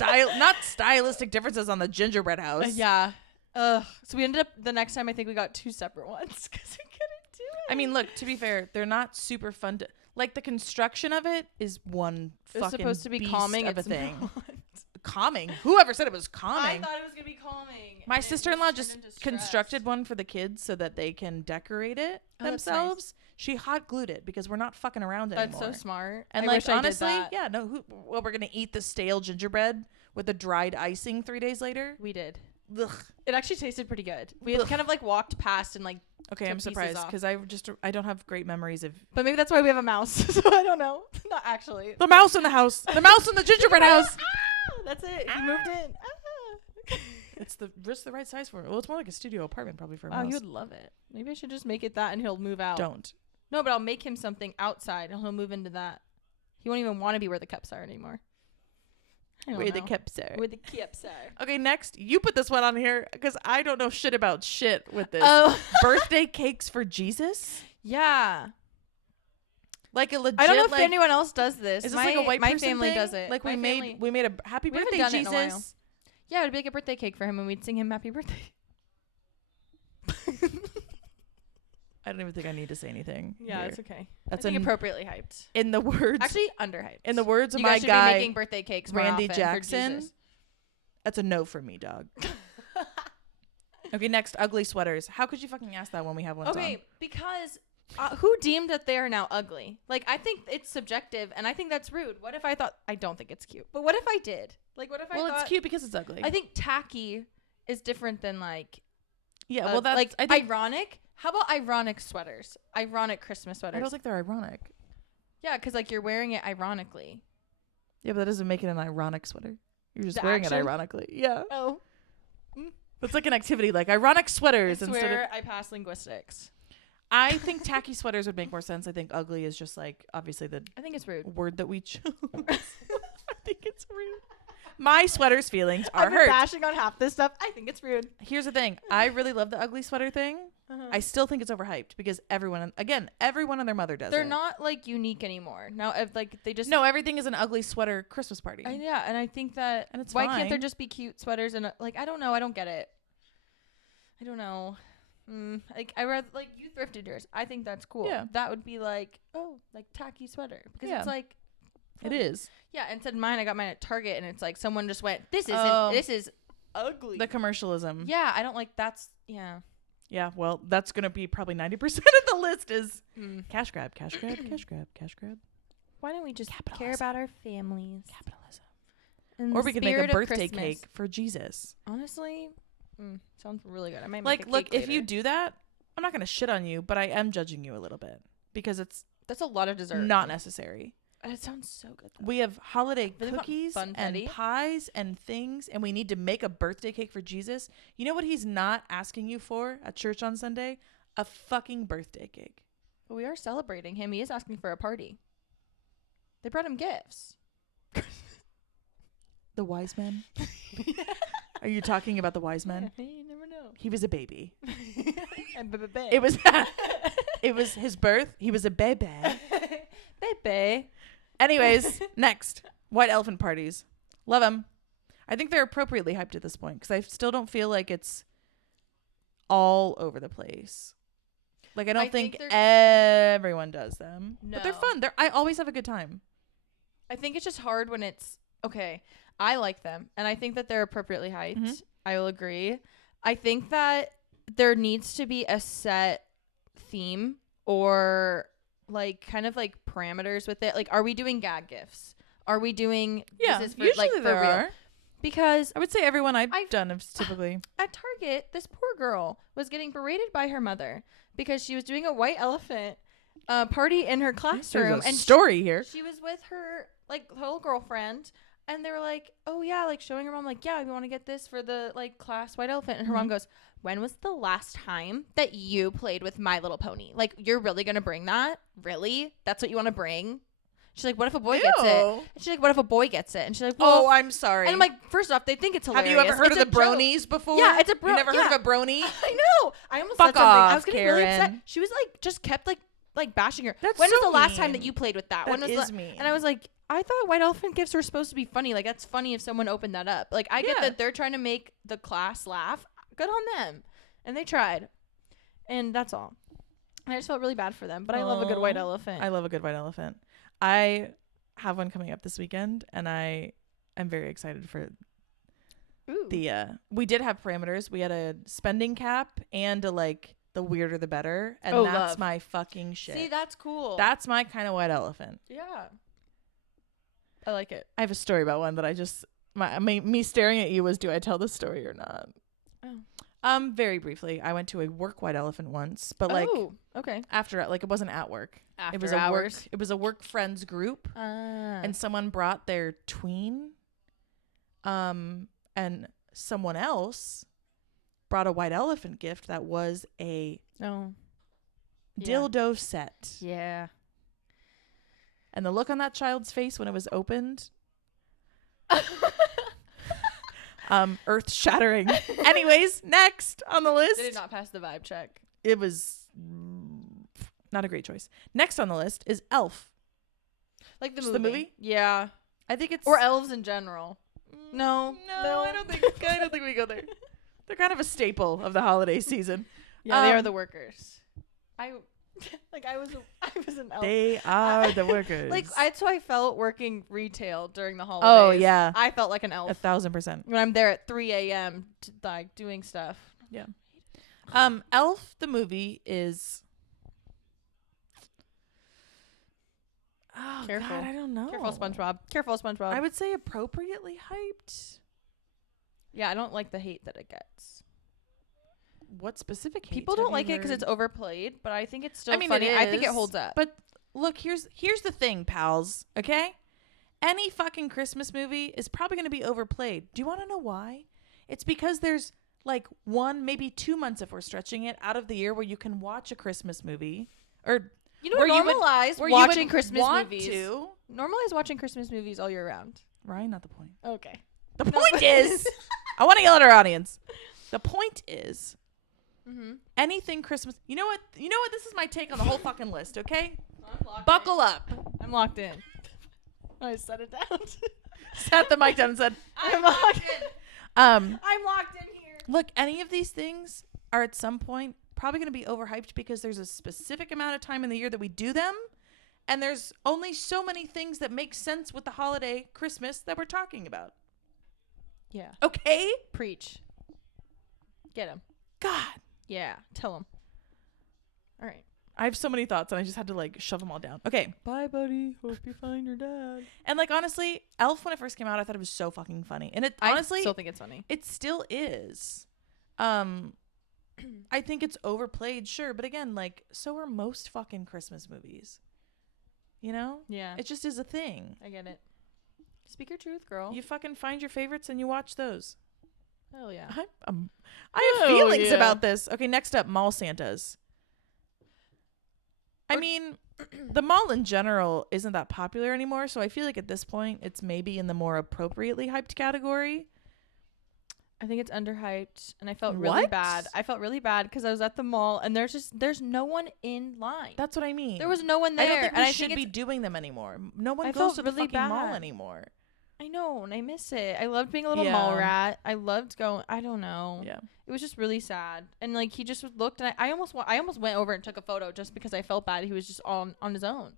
Not stylistic differences on the gingerbread house. Yeah. So we ended up the next time I think we got 2 separate ones because we couldn't do it. I mean, look, to be fair, they're not super fun to like. The construction of it is one fucking it's supposed to be beast calming of a it's thing. Not. Calming? Whoever said it was calming? I thought it was gonna be calming. My sister-in-law just constructed one for the kids so that they can decorate it themselves. Nice. She hot glued it because we're not fucking around anymore. That's so smart. And like honestly, we're gonna eat the stale gingerbread with the dried icing 3 days later. We did. Ugh. It actually tasted pretty good. We had kind of like walked past and like. Okay, I'm surprised because I don't have great memories of. But maybe that's why we have a mouse. So I don't know. Not actually. The mouse in the house. The mouse in the gingerbread house. That's it. He moved in. It's just the right size for it. Well, it's more like a studio apartment probably for a mouse. mouse. Oh, he would love it. Maybe I should just make it that and he'll move out. Don't. No, but I'll make him something outside and he'll move into that. He won't even want to be where the cups are anymore. Where the cups are. Where the cups are. Okay, next. You put this one on here because I don't know shit about shit with this. Oh. Birthday cakes for Jesus? Yeah. Like a legit. I don't know if anyone else does this. Is this like a white person family thing? does it. Like we made a happy birthday done Jesus. It in a while. Yeah, it'd be like a birthday cake for him, and we'd sing him happy birthday. I don't even think I need to say anything. Yeah, here. It's okay. That's appropriately hyped. In the words, actually underhyped. In the words of you my guys should guy, be making birthday cakes more Randy often Jackson. for Jesus. That's a no for me, dog. Okay, next, ugly sweaters. How could you fucking ask that when we have one? Okay, because who deemed that they are now ugly? Like, I think it's subjective, and I think that's rude. What if I thought I don't think it's cute, but what if I did? Like, what if I thought? Well, it's cute because it's ugly. I think tacky is different than like. Yeah, well, that's like ironic. How about ironic sweaters? Ironic Christmas sweaters. I don't think they're ironic. Yeah, because like you're wearing it ironically. Yeah, but that doesn't make it an ironic sweater. You're just wearing it ironically. Yeah. Oh. It's like an activity, like ironic sweaters. I pass linguistics. I think tacky sweaters would make more sense. I think ugly is just like obviously I think it's rude. Word that we chose. I think it's rude. My sweater's feelings are I've been hurt. bashing on half this stuff. I think it's rude. Here's the thing. I really love the ugly sweater thing. I still think it's overhyped because everyone and their mother does it. They're not like unique anymore. Now, if like they just everything is an ugly sweater Christmas party. Yeah, and I think that why can't there just be cute sweaters and like I don't know, I don't get it. I don't know. Like I rather like you thrifted yours. I think that's cool. Yeah. That would be like like tacky sweater because it's like it is. Yeah, instead of mine, I got mine at Target, and it's like someone just went, this is ugly. The commercialism. Yeah, I don't like that's Yeah, well, that's gonna be probably 90% of the list is cash grab. Why don't we just Capitalism. care about our families? Capitalism. In Or the we could make a spirit of birthday Christmas. cake for Jesus. Honestly, sounds really good. I might Like, make a look, cake if you later. do that, I'm not gonna shit on you, but I am judging you a little bit because it's That's a lot of dessert. not necessary. It sounds so good. Though. We have holiday Really want cookies and funfetti? pies and things, and we need to make a birthday cake for Jesus. You know what he's not asking you for at church on Sunday? A fucking birthday cake. But we are celebrating him. He is asking for a party. They brought him gifts. The wise men? Are you talking about the wise men? Yeah, you never know. He was a baby. And It was it was his birth. He was a baby. Baby. Anyways, next. White elephant parties. Love them. I think they're appropriately hyped at this point because I still don't feel like it's all over the place. Like, I don't think everyone does them. No. But they're fun. I always have a good time. I think it's just hard when it's okay. I like them, and I think that they're appropriately hyped. Mm-hmm. I will agree. I think that there needs to be a set theme or like kind of like parameters with it. Like, are we doing gag gifts? Are we doing Yeah, this is for, usually like, for there real? are. Because I would say everyone I've done is typically. at Target, this poor girl was getting berated by her mother because she was doing a white elephant party in her classroom. There's a and story here. She was with her like whole girlfriend, and they were like, "Oh yeah," like showing her mom like, "Yeah, we want to get this for the like class white elephant." And her mom goes, "When was the last time that you played with My Little Pony? Like, you're really gonna bring that? Really? That's what you want to bring?" She's like, "What if a boy gets it?" And she's like, "What if a boy gets it?" And she's like, "Well," oh, I'm sorry. and I'm like, first off, they think it's hilarious. Have you ever heard It's of a the bronies before? Yeah, it's a You never heard of a brony? I know. I almost Fuck said something. I off, was getting really upset. Karen. She was like, just kept like bashing her. That's when was so the last time mean. that you played with that? That When was is mean. And I was like, I thought white elephant gifts were supposed to be funny. Like, that's funny if someone opened that up. Like, I get that they're trying to make the class laugh. Good on them. And they tried. And that's all. And I just felt really bad for them. But I love a good white elephant. I love a good white elephant. I have one coming up this weekend, and I am very excited for the we did have parameters. We had a spending cap and a like the weirder the better, and that's love. my fucking shit. See, that's cool. That's my kind of white elephant. Yeah. I like it. I have a story about one that I just me staring at you was, do I tell the story or not? Oh. Very briefly, I went to a work white elephant once, but like okay. after, like, it wasn't at work. After It was hours. It was a work friends group, and someone brought their tween, and someone else brought a white elephant gift that was a dildo set. Yeah. And the look on that child's face when it was opened, earth shattering. Anyways, next on the list. They did not pass the vibe check. It was not a great choice. Next on the list is Elf. Like the Just movie. the movie? Yeah. I think it's Or elves in general. No, I don't think we go there. They're kind of a staple of the holiday season. Yeah, they are the workers. I was an elf. They are the workers. Like, that's how I felt working retail during the holidays. Oh, yeah. I felt like an elf 1,000%. when I'm there at 3 a.m. Like doing stuff. Yeah. Elf the movie is. Oh, Careful. God, I don't know. Careful, SpongeBob. Careful, SpongeBob. I would say appropriately hyped. Yeah, I don't like the hate that it gets. What specific hate People have don't you like it because heard? it's overplayed, but I think it's still I mean, funny. it I think it is, holds up. But look, here's the thing, pals. Okay, any fucking Christmas movie is probably going to be overplayed. Do you want to know why? It's because there's like 1, maybe 2 months, if we're stretching it, out of the year where you can watch a Christmas movie, or you know, normalize watching Christmas movies. Normalize watching Christmas movies all year round. Ryan, not the point. Okay. The point is, I want to yell at our audience. The point is, anything Christmas. You know what? This is my take on the whole fucking list. Okay, buckle up. I'm locked in. I set it down. Sat the mic down and said, I'm locked in. I'm locked in here. Look, any of these things are at some point probably going to be overhyped because there's a specific amount of time in the year that we do them. And there's only so many things that make sense with the holiday Christmas that we're talking about. Yeah. Okay? Preach. Get him. God. Yeah. Tell him. All right. I have so many thoughts and I just had to like shove them all down. Okay. Bye, buddy. Hope you find your dad. And like, honestly, Elf, when it first came out, I thought it was so fucking funny. And I still think it's funny. It still is. I think it's overplayed, sure. But again, like, so are most fucking Christmas movies. You know? Yeah. It just is a thing. I get it. Speak your truth, girl. You fucking find your favorites and you watch those. Hell yeah. I have feelings about this. Okay, next up, mall Santas. I mean, the mall in general isn't that popular anymore, so I feel like at this point it's maybe in the more appropriately hyped category. I think it's underhyped, and I felt really bad. I felt really bad because I was at the mall, and there's no one in line. That's what I mean. There was no one there. I don't think and we should be doing them anymore. No one I goes felt to the really fucking mall bad. anymore. I know, and I miss it. I loved being a little mall rat. I loved going. I don't know. Yeah. It was just really sad, and like he just looked, and I almost went over and took a photo just because I felt bad. He was just on his own.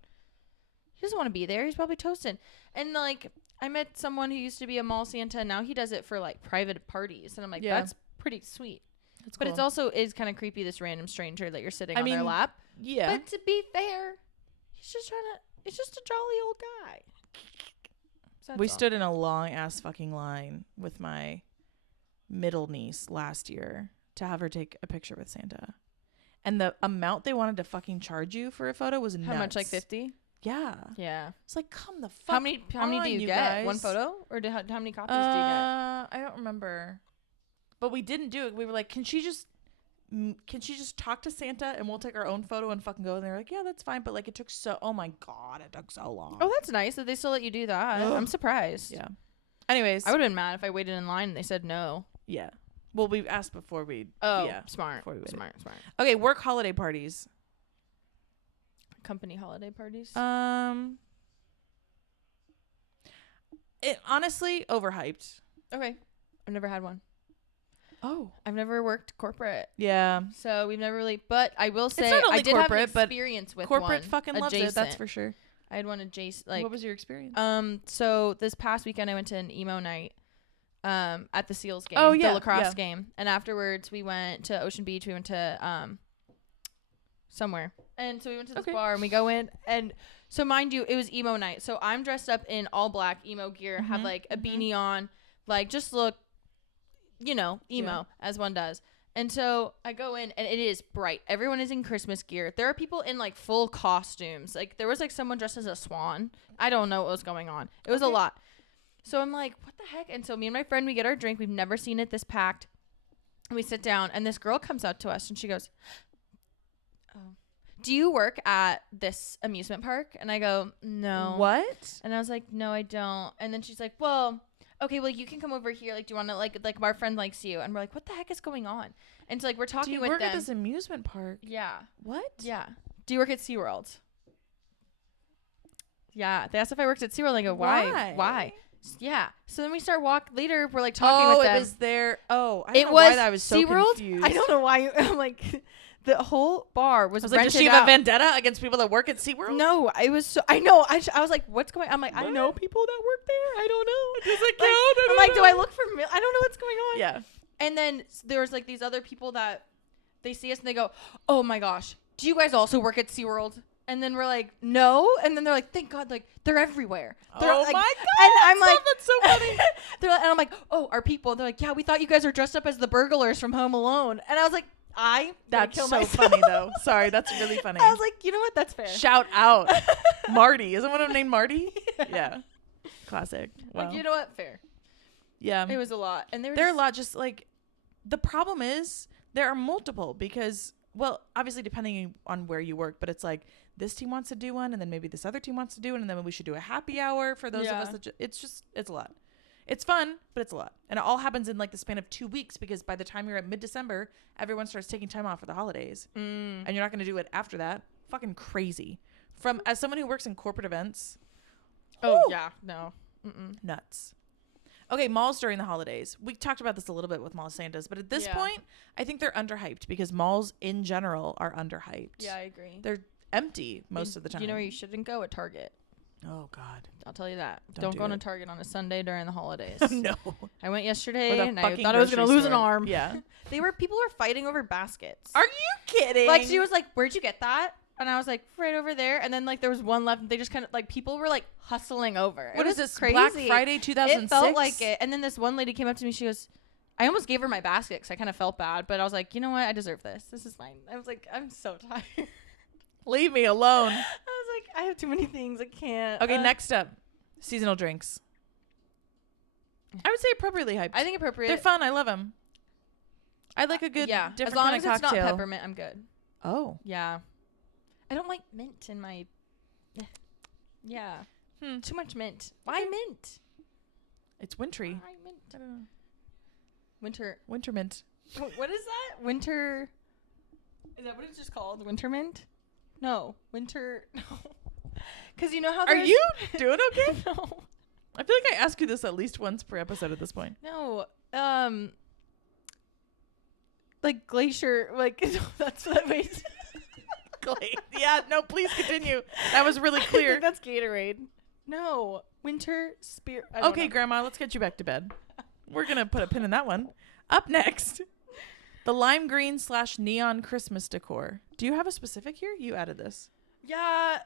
He doesn't want to be there. He's probably toasting. And like I met someone who used to be a mall Santa, and now he does it for like private parties, and I'm like, that's pretty sweet. That's cool. But it's also is kind of creepy. This random stranger that you're sitting on their lap. Yeah. But to be fair, he's just it's just a jolly old guy. So we stood in a long ass fucking line with my middle niece last year to have her take a picture with Santa. And the amount they wanted to fucking charge you for a photo was nuts. How much, like 50? Yeah. Yeah. It's like, come the fuck How many do you get? guys? One photo? Or how many copies do you get? I don't remember. But we didn't do it. We were like, can she just talk to Santa and we'll take our own photo and fucking go? And they're like, yeah, that's fine. But like, it took oh my God, it took so long. Oh, that's nice that they still let you do that. Ugh. I'm surprised. Yeah. Anyways. I would have been mad if I waited in line and they said no. Yeah. Well, we asked before we. Oh, yeah, smart. Before we smart. Okay, work holiday parties. Company holiday parties. It honestly overhyped. Okay. I've never had one. Oh. I've never worked corporate. Yeah. So we've never really, but I will say it's not only I did corporate, have an experience with corporate one fucking loves it, that's for sure. I had one adjacent. Like, what was your experience? So this past weekend I went to an emo night at the Seals game. Oh, yeah. The lacrosse game. And afterwards we went to Ocean Beach. We went to somewhere. And so we went to this bar and we go in, and so mind you, it was emo night. So I'm dressed up in all black emo gear, have like a beanie on, like just look, emo as one does. And so I go in and it is bright. Everyone is in Christmas gear. There are people in like full costumes. Like there was like someone dressed as a swan. I don't know what was going on. It was a lot. So I'm like, what the heck? And so me and my friend, we get our drink. We've never seen it this packed. And we sit down and this girl comes up to us and she goes, oh, do you work at this amusement park? And I go, no. What? And I was like, no, I don't. And then she's like, well, okay, well, you can come over here. Like, do you want to, like our friend likes you. And we're like, what the heck is going on? And so, like, we're talking with them. Do you work at this amusement park? Yeah. What? Yeah. Do you work at SeaWorld? Yeah. They asked if I worked at SeaWorld. And I go, why? Yeah. So then we start later, we're, like, talking with them. Oh, it was there. Oh, I don't know why I was so SeaWorld? confused. I don't know why. I'm like... The whole bar was rented out. Does she have a vendetta against people that work at SeaWorld? No, it was so... I know. I was like, what's going on? I'm like, I know people that work there. I don't know. Does it count? I'm like, do I look familiar? I don't know what's going on. Yeah. And then there was like these other people that they see us and they go, oh my gosh, do you guys also work at SeaWorld? And then we're like, no. And then they're like, thank God, like they're everywhere. They're oh like, my God. And I'm like, that's so funny. They're like, and I'm like, oh, our people. And they're like, yeah, we thought you guys are dressed up as the burglars from Home Alone. And I was like, that's kill so myself. funny though. Sorry, that's really funny. I was like, you know what? That's fair. Shout out. Marty. Isn't one of them named Marty? Yeah. Classic. Wow. Like, you know what? Fair. Yeah. It was a lot. And there are a lot, just like, the problem is there are multiple because, well, obviously depending on where you work, but it's like this team wants to do one and then maybe this other team wants to do one and then we should do a happy hour for those of us that it's a lot. It's fun, but it's a lot. And it all happens in like the span of 2 weeks because by the time you're at mid-December, everyone starts taking time off for the holidays. And you're not going to do it after that. Fucking crazy. As someone who works in corporate events. Oh, yeah. No. Nuts. Okay, malls during the holidays. We talked about this a little bit with Mall Santas, but at this point, I think they're underhyped because malls in general are underhyped. Yeah, I agree. They're empty most of the time. You know where you shouldn't go? At Target. Oh, God. I'll tell you that. Don't Don't go do to it. Target on a Sunday during the holidays. No. I went yesterday and I fucking thought I was going to lose an grocery store. arm. Yeah. People were fighting over baskets. Are you kidding? Like, she was like, where'd you get that? And I was like, right over there. And then, like, there was one left. And they just kind of, like, people were, like, hustling over. What is this, crazy. Black Friday 2006? It felt like it. And then this one lady came up to me. She goes, I almost gave her my basket because I kind of felt bad. But I was like, you know what? I deserve this. This is fine. I was like, I'm so tired. Leave me alone. I was like, I have too many things. I can't. Okay, next up. Seasonal drinks. I would say appropriately hyped. I think appropriate. They're fun. I love them. I like a good different as long kind as of it's cocktail. not peppermint, I'm good. Oh. Yeah. I don't like mint in my... Yeah. Too much mint. Why mint? It's wintry. Why mint? I don't know. Winter mint. What is that? Winter... Is that what it's just called? Winter mint? No. Winter... No. Because you know how Are you doing okay? No. I feel like I ask you this at least once per episode at this point. No. Like glacier... Like, that's what I Yeah, no, please continue. That was really clear. That's Gatorade. No. Winter spirit... Okay, Grandma, let's get you back to bed. We're going to put a pin in that one. Up next, the lime green / neon Christmas decor. Do you have a specific here? You added this. Yeah.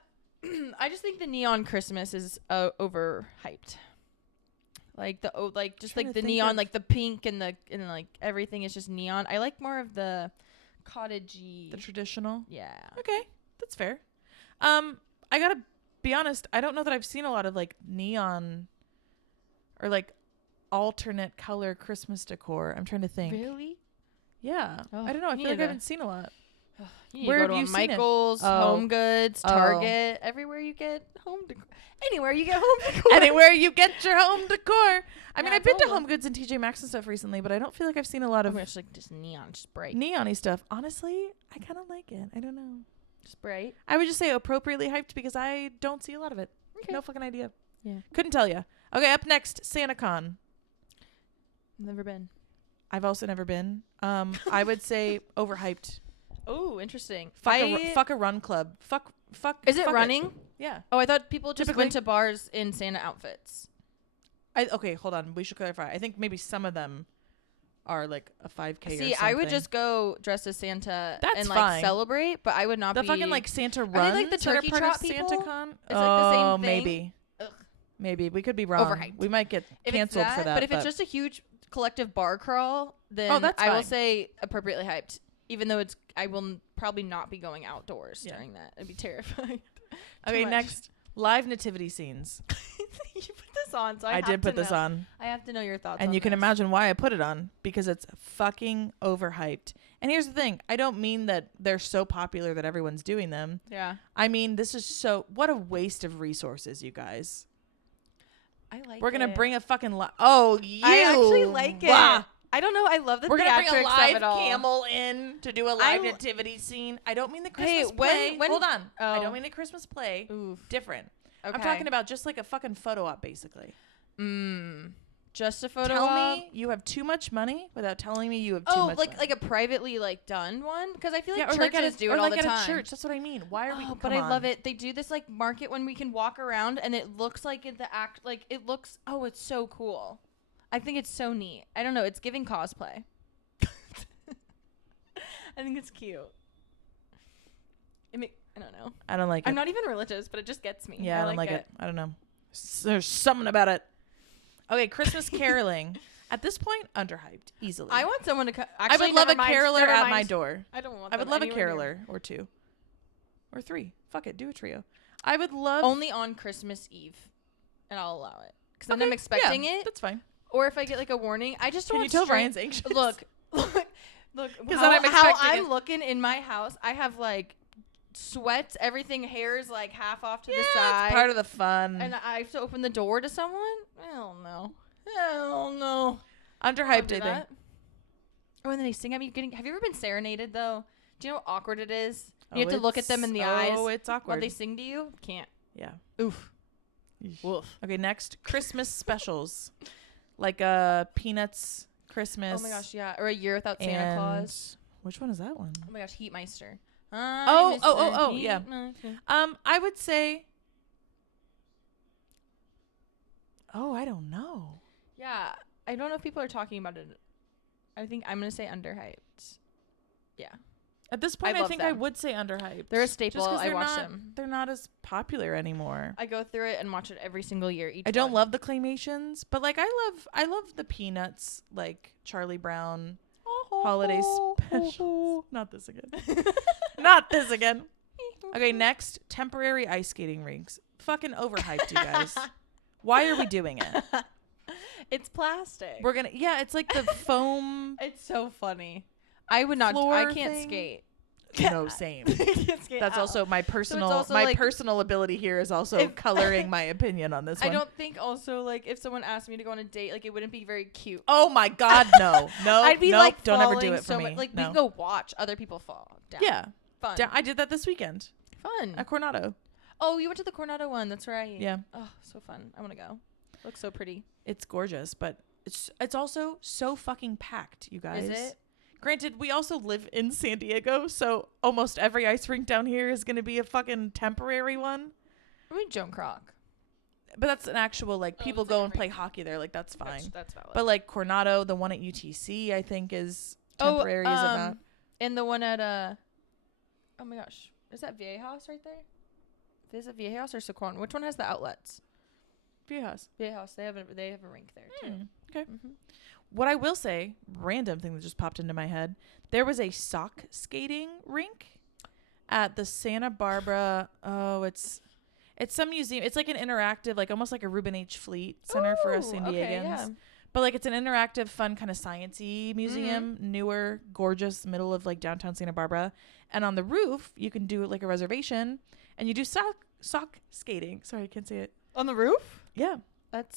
I just think the neon Christmas is overhyped. Like the neon, like the pink and like everything is just neon. I like more of the cottagey. The traditional? Yeah. Okay, that's fair. I gotta be honest, I don't know that I've seen a lot of like neon or like alternate color Christmas decor. I'm trying to think. Really? Yeah. Oh, I don't know. I feel like I haven't seen a lot. Where have you seen Michael's, Home Goods, Target, everywhere you get home decor. Anywhere you get home decor. Anywhere you get your home decor. I mean, I've been to Home Goods and TJ Maxx and stuff recently, but I don't feel like I've seen a lot of it's like just neon, just bright. Neon-y stuff. Honestly, I kind of like it. I don't know. Just bright. I would just say appropriately hyped because I don't see a lot of it. Okay. No fucking idea. Yeah. Couldn't tell you. Okay, up next, SantaCon. Never been. I've also never been. I would say overhyped. Oh, interesting. Fuck a run club. Fuck. Is it fuck running? It. Yeah. Oh, I thought people just Typically. went to bars in Santa outfits. Okay, hold on. We should clarify. I think maybe some of them are like a 5K or something. See, I would just go dressed as Santa That's and fine. celebrate, but I would not the be... fucking like Santa Are runs they like the that are turkey part trot of people? SantaCon? It's like the same thing. Maybe. Ugh. Maybe. We could be wrong. Overhyped. We might get If canceled it's for that. But if it's just a huge collective bar crawl, then that's I will fine. say appropriately hyped. Even though I will probably not be going outdoors during that. I'd be terrified. Okay, much. next. Live nativity scenes. You put this on, so I did put this on. I have to know your thoughts And on you can this. imagine why I put it on. Because it's fucking overhyped. And here's the thing. I don't mean that they're so popular that everyone's doing them. Yeah. I mean, this is what a waste of resources, you guys. I like We're going to it. bring a fucking... you! I actually like it. Wow. I don't know. I love the We're going to bring a theatrics of live it all. camel in to do a live nativity scene. I don't mean the Christmas play. when- Hold on. I Oh. don't mean the Christmas play. Oof. Different. Okay. I'm talking about just like a fucking photo op, basically. Just a photo Tell op? me you have too much money without telling me you have too much money. like a privately done one? Because I feel like or like churches do it all the time. at a church. That's what I mean. Why are we? But I love it. They do this like market when we can walk around and it looks like it looks. Oh, it's so cool. I think it's so neat. I don't know. It's giving cosplay. I think it's cute. I don't know. I don't like it. I'm not even religious, but it just gets me. Yeah, I don't like it. I don't know. There's something about it. Okay, Christmas caroling. At this point, underhyped easily. I want someone to. I would love a caroler at my door. I don't want. I would love a caroler or two, or three. Fuck it, do a trio. I would love only on Christmas Eve, and I'll allow it because then I'm expecting it. That's fine. Or if I get like a warning, I just don't. Can you tell Ryan's anxious? Look. Because how I'm looking in my house, I have like sweats, everything, hair's like half off to the side. It's part of the fun. And I have to open the door to someone. Hell no. Underhyped, I think. Oh, and then they sing at me. Have you ever been serenaded though? Do you know how awkward it is? You have to look at them in the eyes. Oh, it's awkward. While they sing to you. Can't. Yeah. Oof. Woof. Okay, next, Christmas specials. like a Peanuts Christmas. Oh my gosh, yeah. Or A Year Without Santa Claus. Which one is that one? Oh my gosh, Heatmeister. Yeah. I would say. Oh, I don't know. Yeah, I don't know if people are talking about it. I think I'm gonna say underhyped. Yeah. At this point, I think I would say underhyped. They're a staple. Just 'cause I watch them. They're not as popular anymore. I go through it and watch it every single year. I don't love the claymations, but like I love the Peanuts, like Charlie Brown holiday specials. Not this again. Not this again. Okay, next, temporary ice skating rinks. Fucking overhyped, you guys. Why are we doing it? It's plastic. We're gonna it's like the foam. It's so funny. I would not. I can't skate. No, same. That's also my personal personal ability here is also coloring my opinion on this one. I don't think also like if someone asked me to go on a date, like it wouldn't be very cute. Oh my God, no. I'd be like, don't ever do it for so me. Like we can go watch other people fall down. Yeah, fun. I did that this weekend. Fun At Coronado. Oh, you went to the Coronado one. That's right. Yeah. Oh, so fun. I want to go. It looks so pretty. It's gorgeous, but it's also so fucking packed, you guys. Is it? Granted, we also live in San Diego, so almost every ice rink down here is going to be a fucking temporary one. I mean, Joan Croc. But that's an actual, like, people go and play hockey there. Like, that's fine. That's valid. But, like, Coronado, the one at UTC, I think, is temporary, is it not? And the one at, oh my gosh. Is that Viejas right there? Is it Viejas or Saquon? Which one has the outlets? Viejas. Viejas. They have a rink there, too. Okay. Mm-hmm. What I will say, random thing that just popped into my head, there was a sock skating rink at the Santa Barbara. Oh, it's some museum. It's like an interactive, like almost like a Reuben H. Fleet Center for us San Diegans. Okay, yeah. But like it's an interactive, fun kind of science-y museum, newer, gorgeous, middle of like downtown Santa Barbara. And on the roof, you can do like a reservation, and you do sock skating. Sorry, I can't say it. On the roof? Yeah.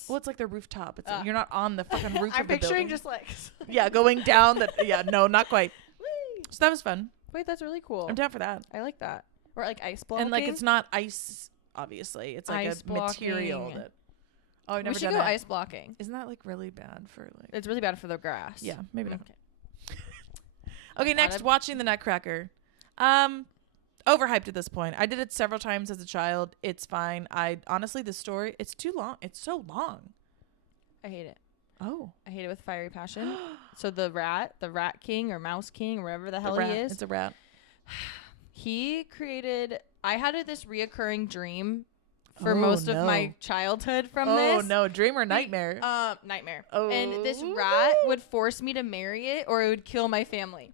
Well, it's like the rooftop. It's you're not on the fucking roof I'm of the building. picturing just like... yeah, going down the... Yeah, no, not quite. So that was fun. Wait, that's really cool. I'm down for that. I like that. Or like ice blocking. And like it's not ice, obviously. It's like ice a material that... Oh, I've never we should go ice blocking. Isn't that like really bad for like... It's really bad for the grass. Yeah, maybe not. Okay, next, watching the Nutcracker. Overhyped at this point. I did it several times as a child. It's fine. Honestly, the story, it's too long. It's so long. I hate it. Oh. I hate it with fiery passion. So the rat king or mouse king, or whatever the hell he is. It's a rat. He created, I had this reoccurring dream for most of my childhood from this. Oh no, dream or nightmare? Nightmare. Oh. And this rat would force me to marry it or it would kill my family.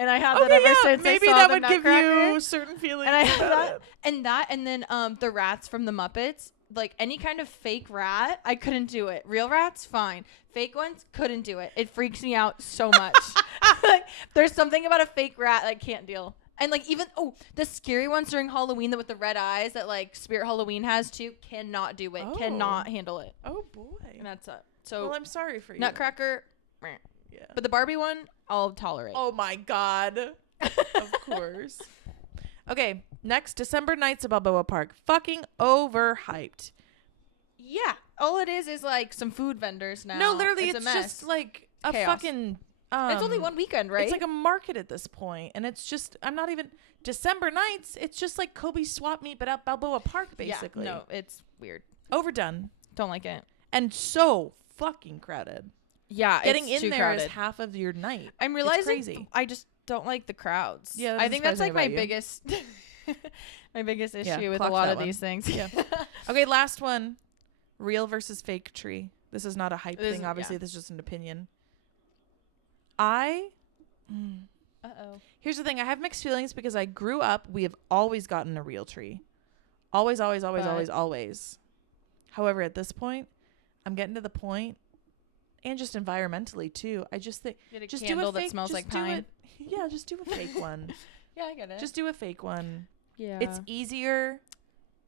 And I had that ever since. Maybe I saw that the would give you certain feelings. And I had that, and then the rats from the Muppets, like any kind of fake rat, I couldn't do it. Real rats, fine. Fake ones, couldn't do it. It freaks me out so much. Like, there's something about a fake rat I can't deal. And like even the scary ones during Halloween that with the red eyes that like Spirit Halloween has too, cannot do it. Cannot handle it. Oh boy. And that's it. So well, I'm sorry for you. Nutcracker. Yeah. But the Barbie one, I'll tolerate. Oh my God. Of course. Okay, next, December Nights at Balboa Park. Fucking overhyped. Yeah. All it is like some food vendors now. No, literally, it's just like a chaos. fucking... it's only one weekend, right? It's like a market at this point, and it's just... I'm not even... December Nights, it's just like Kobe's Swap Meet, but at Balboa Park, basically. Yeah, no, it's weird. Overdone. Don't like it. And so fucking crowded. Yeah, getting it's in too there crowded. is half of your night. I'm realizing crazy. I just don't like the crowds. Yeah, I think that's like my biggest my biggest issue with a lot of these things. Yeah. Okay, last one. Real versus fake tree. This is not a hype thing, obviously. This is just an opinion. Here's the thing. I have mixed feelings because I grew up, we have always gotten a real tree. Always. However, at this point, I'm getting to the point, and just environmentally too. I just think just do a fake that smells like pine. Yeah, just do a fake one. Yeah, I get it. Just do a fake one. Yeah, it's easier.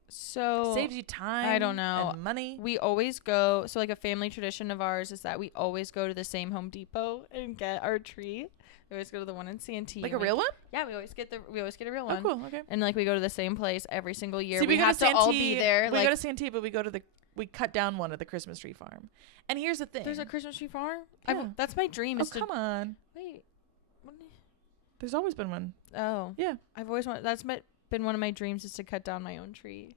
So saves you time. I don't know. And money. We always go. So like a family tradition of ours is that we always go to the same Home Depot and get our tree. We always go to the one in Santee. Like a real one? Yeah, we always get a real one. Oh, cool. Okay. And like we go to the same place every single year. See, we have to all be there. We go to Santee, but we cut down one at the Christmas tree farm. And here's the thing. There's a Christmas tree farm? Yeah. That's my dream. Come on. Wait. There's always been one. Oh. Yeah. I've always wanted. Been one of my dreams is to cut down my own tree.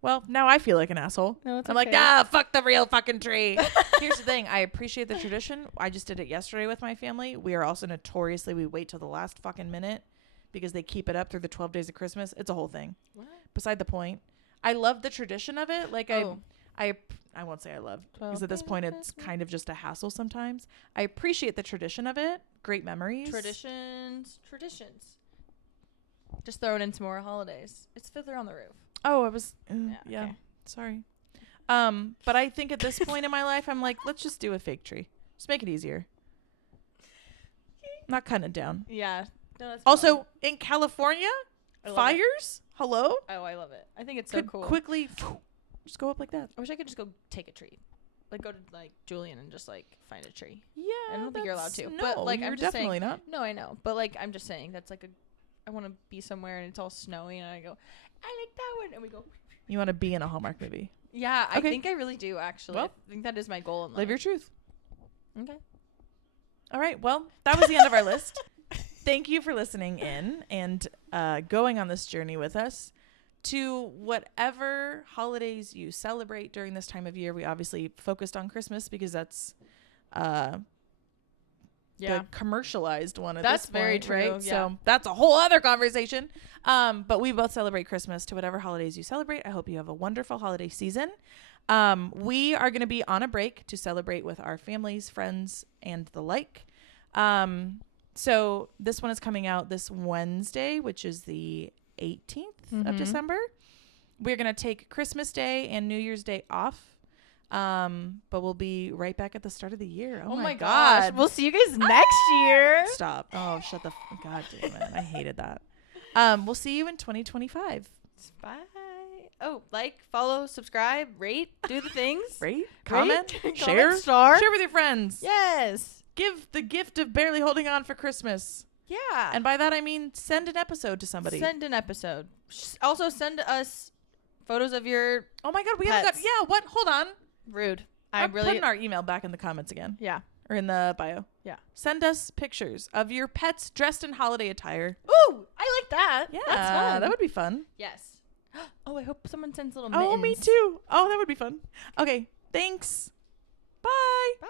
Well, now I feel like an asshole. No, it's I'm okay. like, fuck the real fucking tree. Here's the thing. I appreciate the tradition. I just did it yesterday with my family. We are also notoriously, we wait till the last fucking minute because they keep it up through the 12 days of Christmas. It's a whole thing. What? Beside the point. I love the tradition of it. Like, I won't say I love, because at this point it's kind of just a hassle sometimes. I appreciate the tradition of it. Great memories. Traditions. Just throwing in some more holidays. It's Fiddler on the Roof. Oh, I was, yeah. Okay. Sorry. But I think at this point in my life, I'm like, let's just do a fake tree. Just make it easier. Not cutting it down. Yeah. No, that's also, fun. in California, fires? Hello? Oh, I love it. I think it's so cool. Quickly just go up like that. I wish I could just go take a tree. Like, go to, like, Julian and just, like, find a tree. Yeah. I don't think you're allowed to. No, but, like, you're I'm just definitely saying, not. No, I know. But, like, I'm just saying that's, like, I want to be somewhere and it's all snowy and I go, I like that one. And we go. You want to be in a Hallmark movie. Yeah, Okay. I think I really do, actually. Well, I think that is my goal in life. Live your truth. Okay. All right. Well, that was the end of our list. Thank you for listening in and going on this journey with us to whatever holidays you celebrate during this time of year. We obviously focused on Christmas because that's the commercialized one at that's this point, very true, right? yeah. So that's a whole other conversation. But we both celebrate Christmas. To whatever holidays you celebrate, I hope you have a wonderful holiday season. We are going to be on a break to celebrate with our families, friends, and the like. So this one is coming out this Wednesday, which is the 18th of December. We're going to take Christmas Day and New Year's Day off. But we'll be right back at the start of the year. Oh my God. We'll see you guys next year. Stop. Oh, shut the God damn it. I hated that. We'll see you in 2025. Bye. Oh, like, follow, subscribe, rate, do the things. Rate, comment, share, comment, star. Share with your friends. Yes. Give the gift of barely holding on for Christmas. Yeah. And by that, I mean send an episode to somebody. Send an episode. Also send us photos of your Oh my God, we pets. haven't got, yeah, what? Hold on. Rude. I'm putting our email back in the comments again. Yeah. Or in the bio. Yeah. Send us pictures of your pets dressed in holiday attire. Ooh, I like that. Yeah, that's fun. that would be fun. Yes. Oh, I hope someone sends little mittens. Oh, me too. Oh, that would be fun. Okay, thanks. Bye. Bye.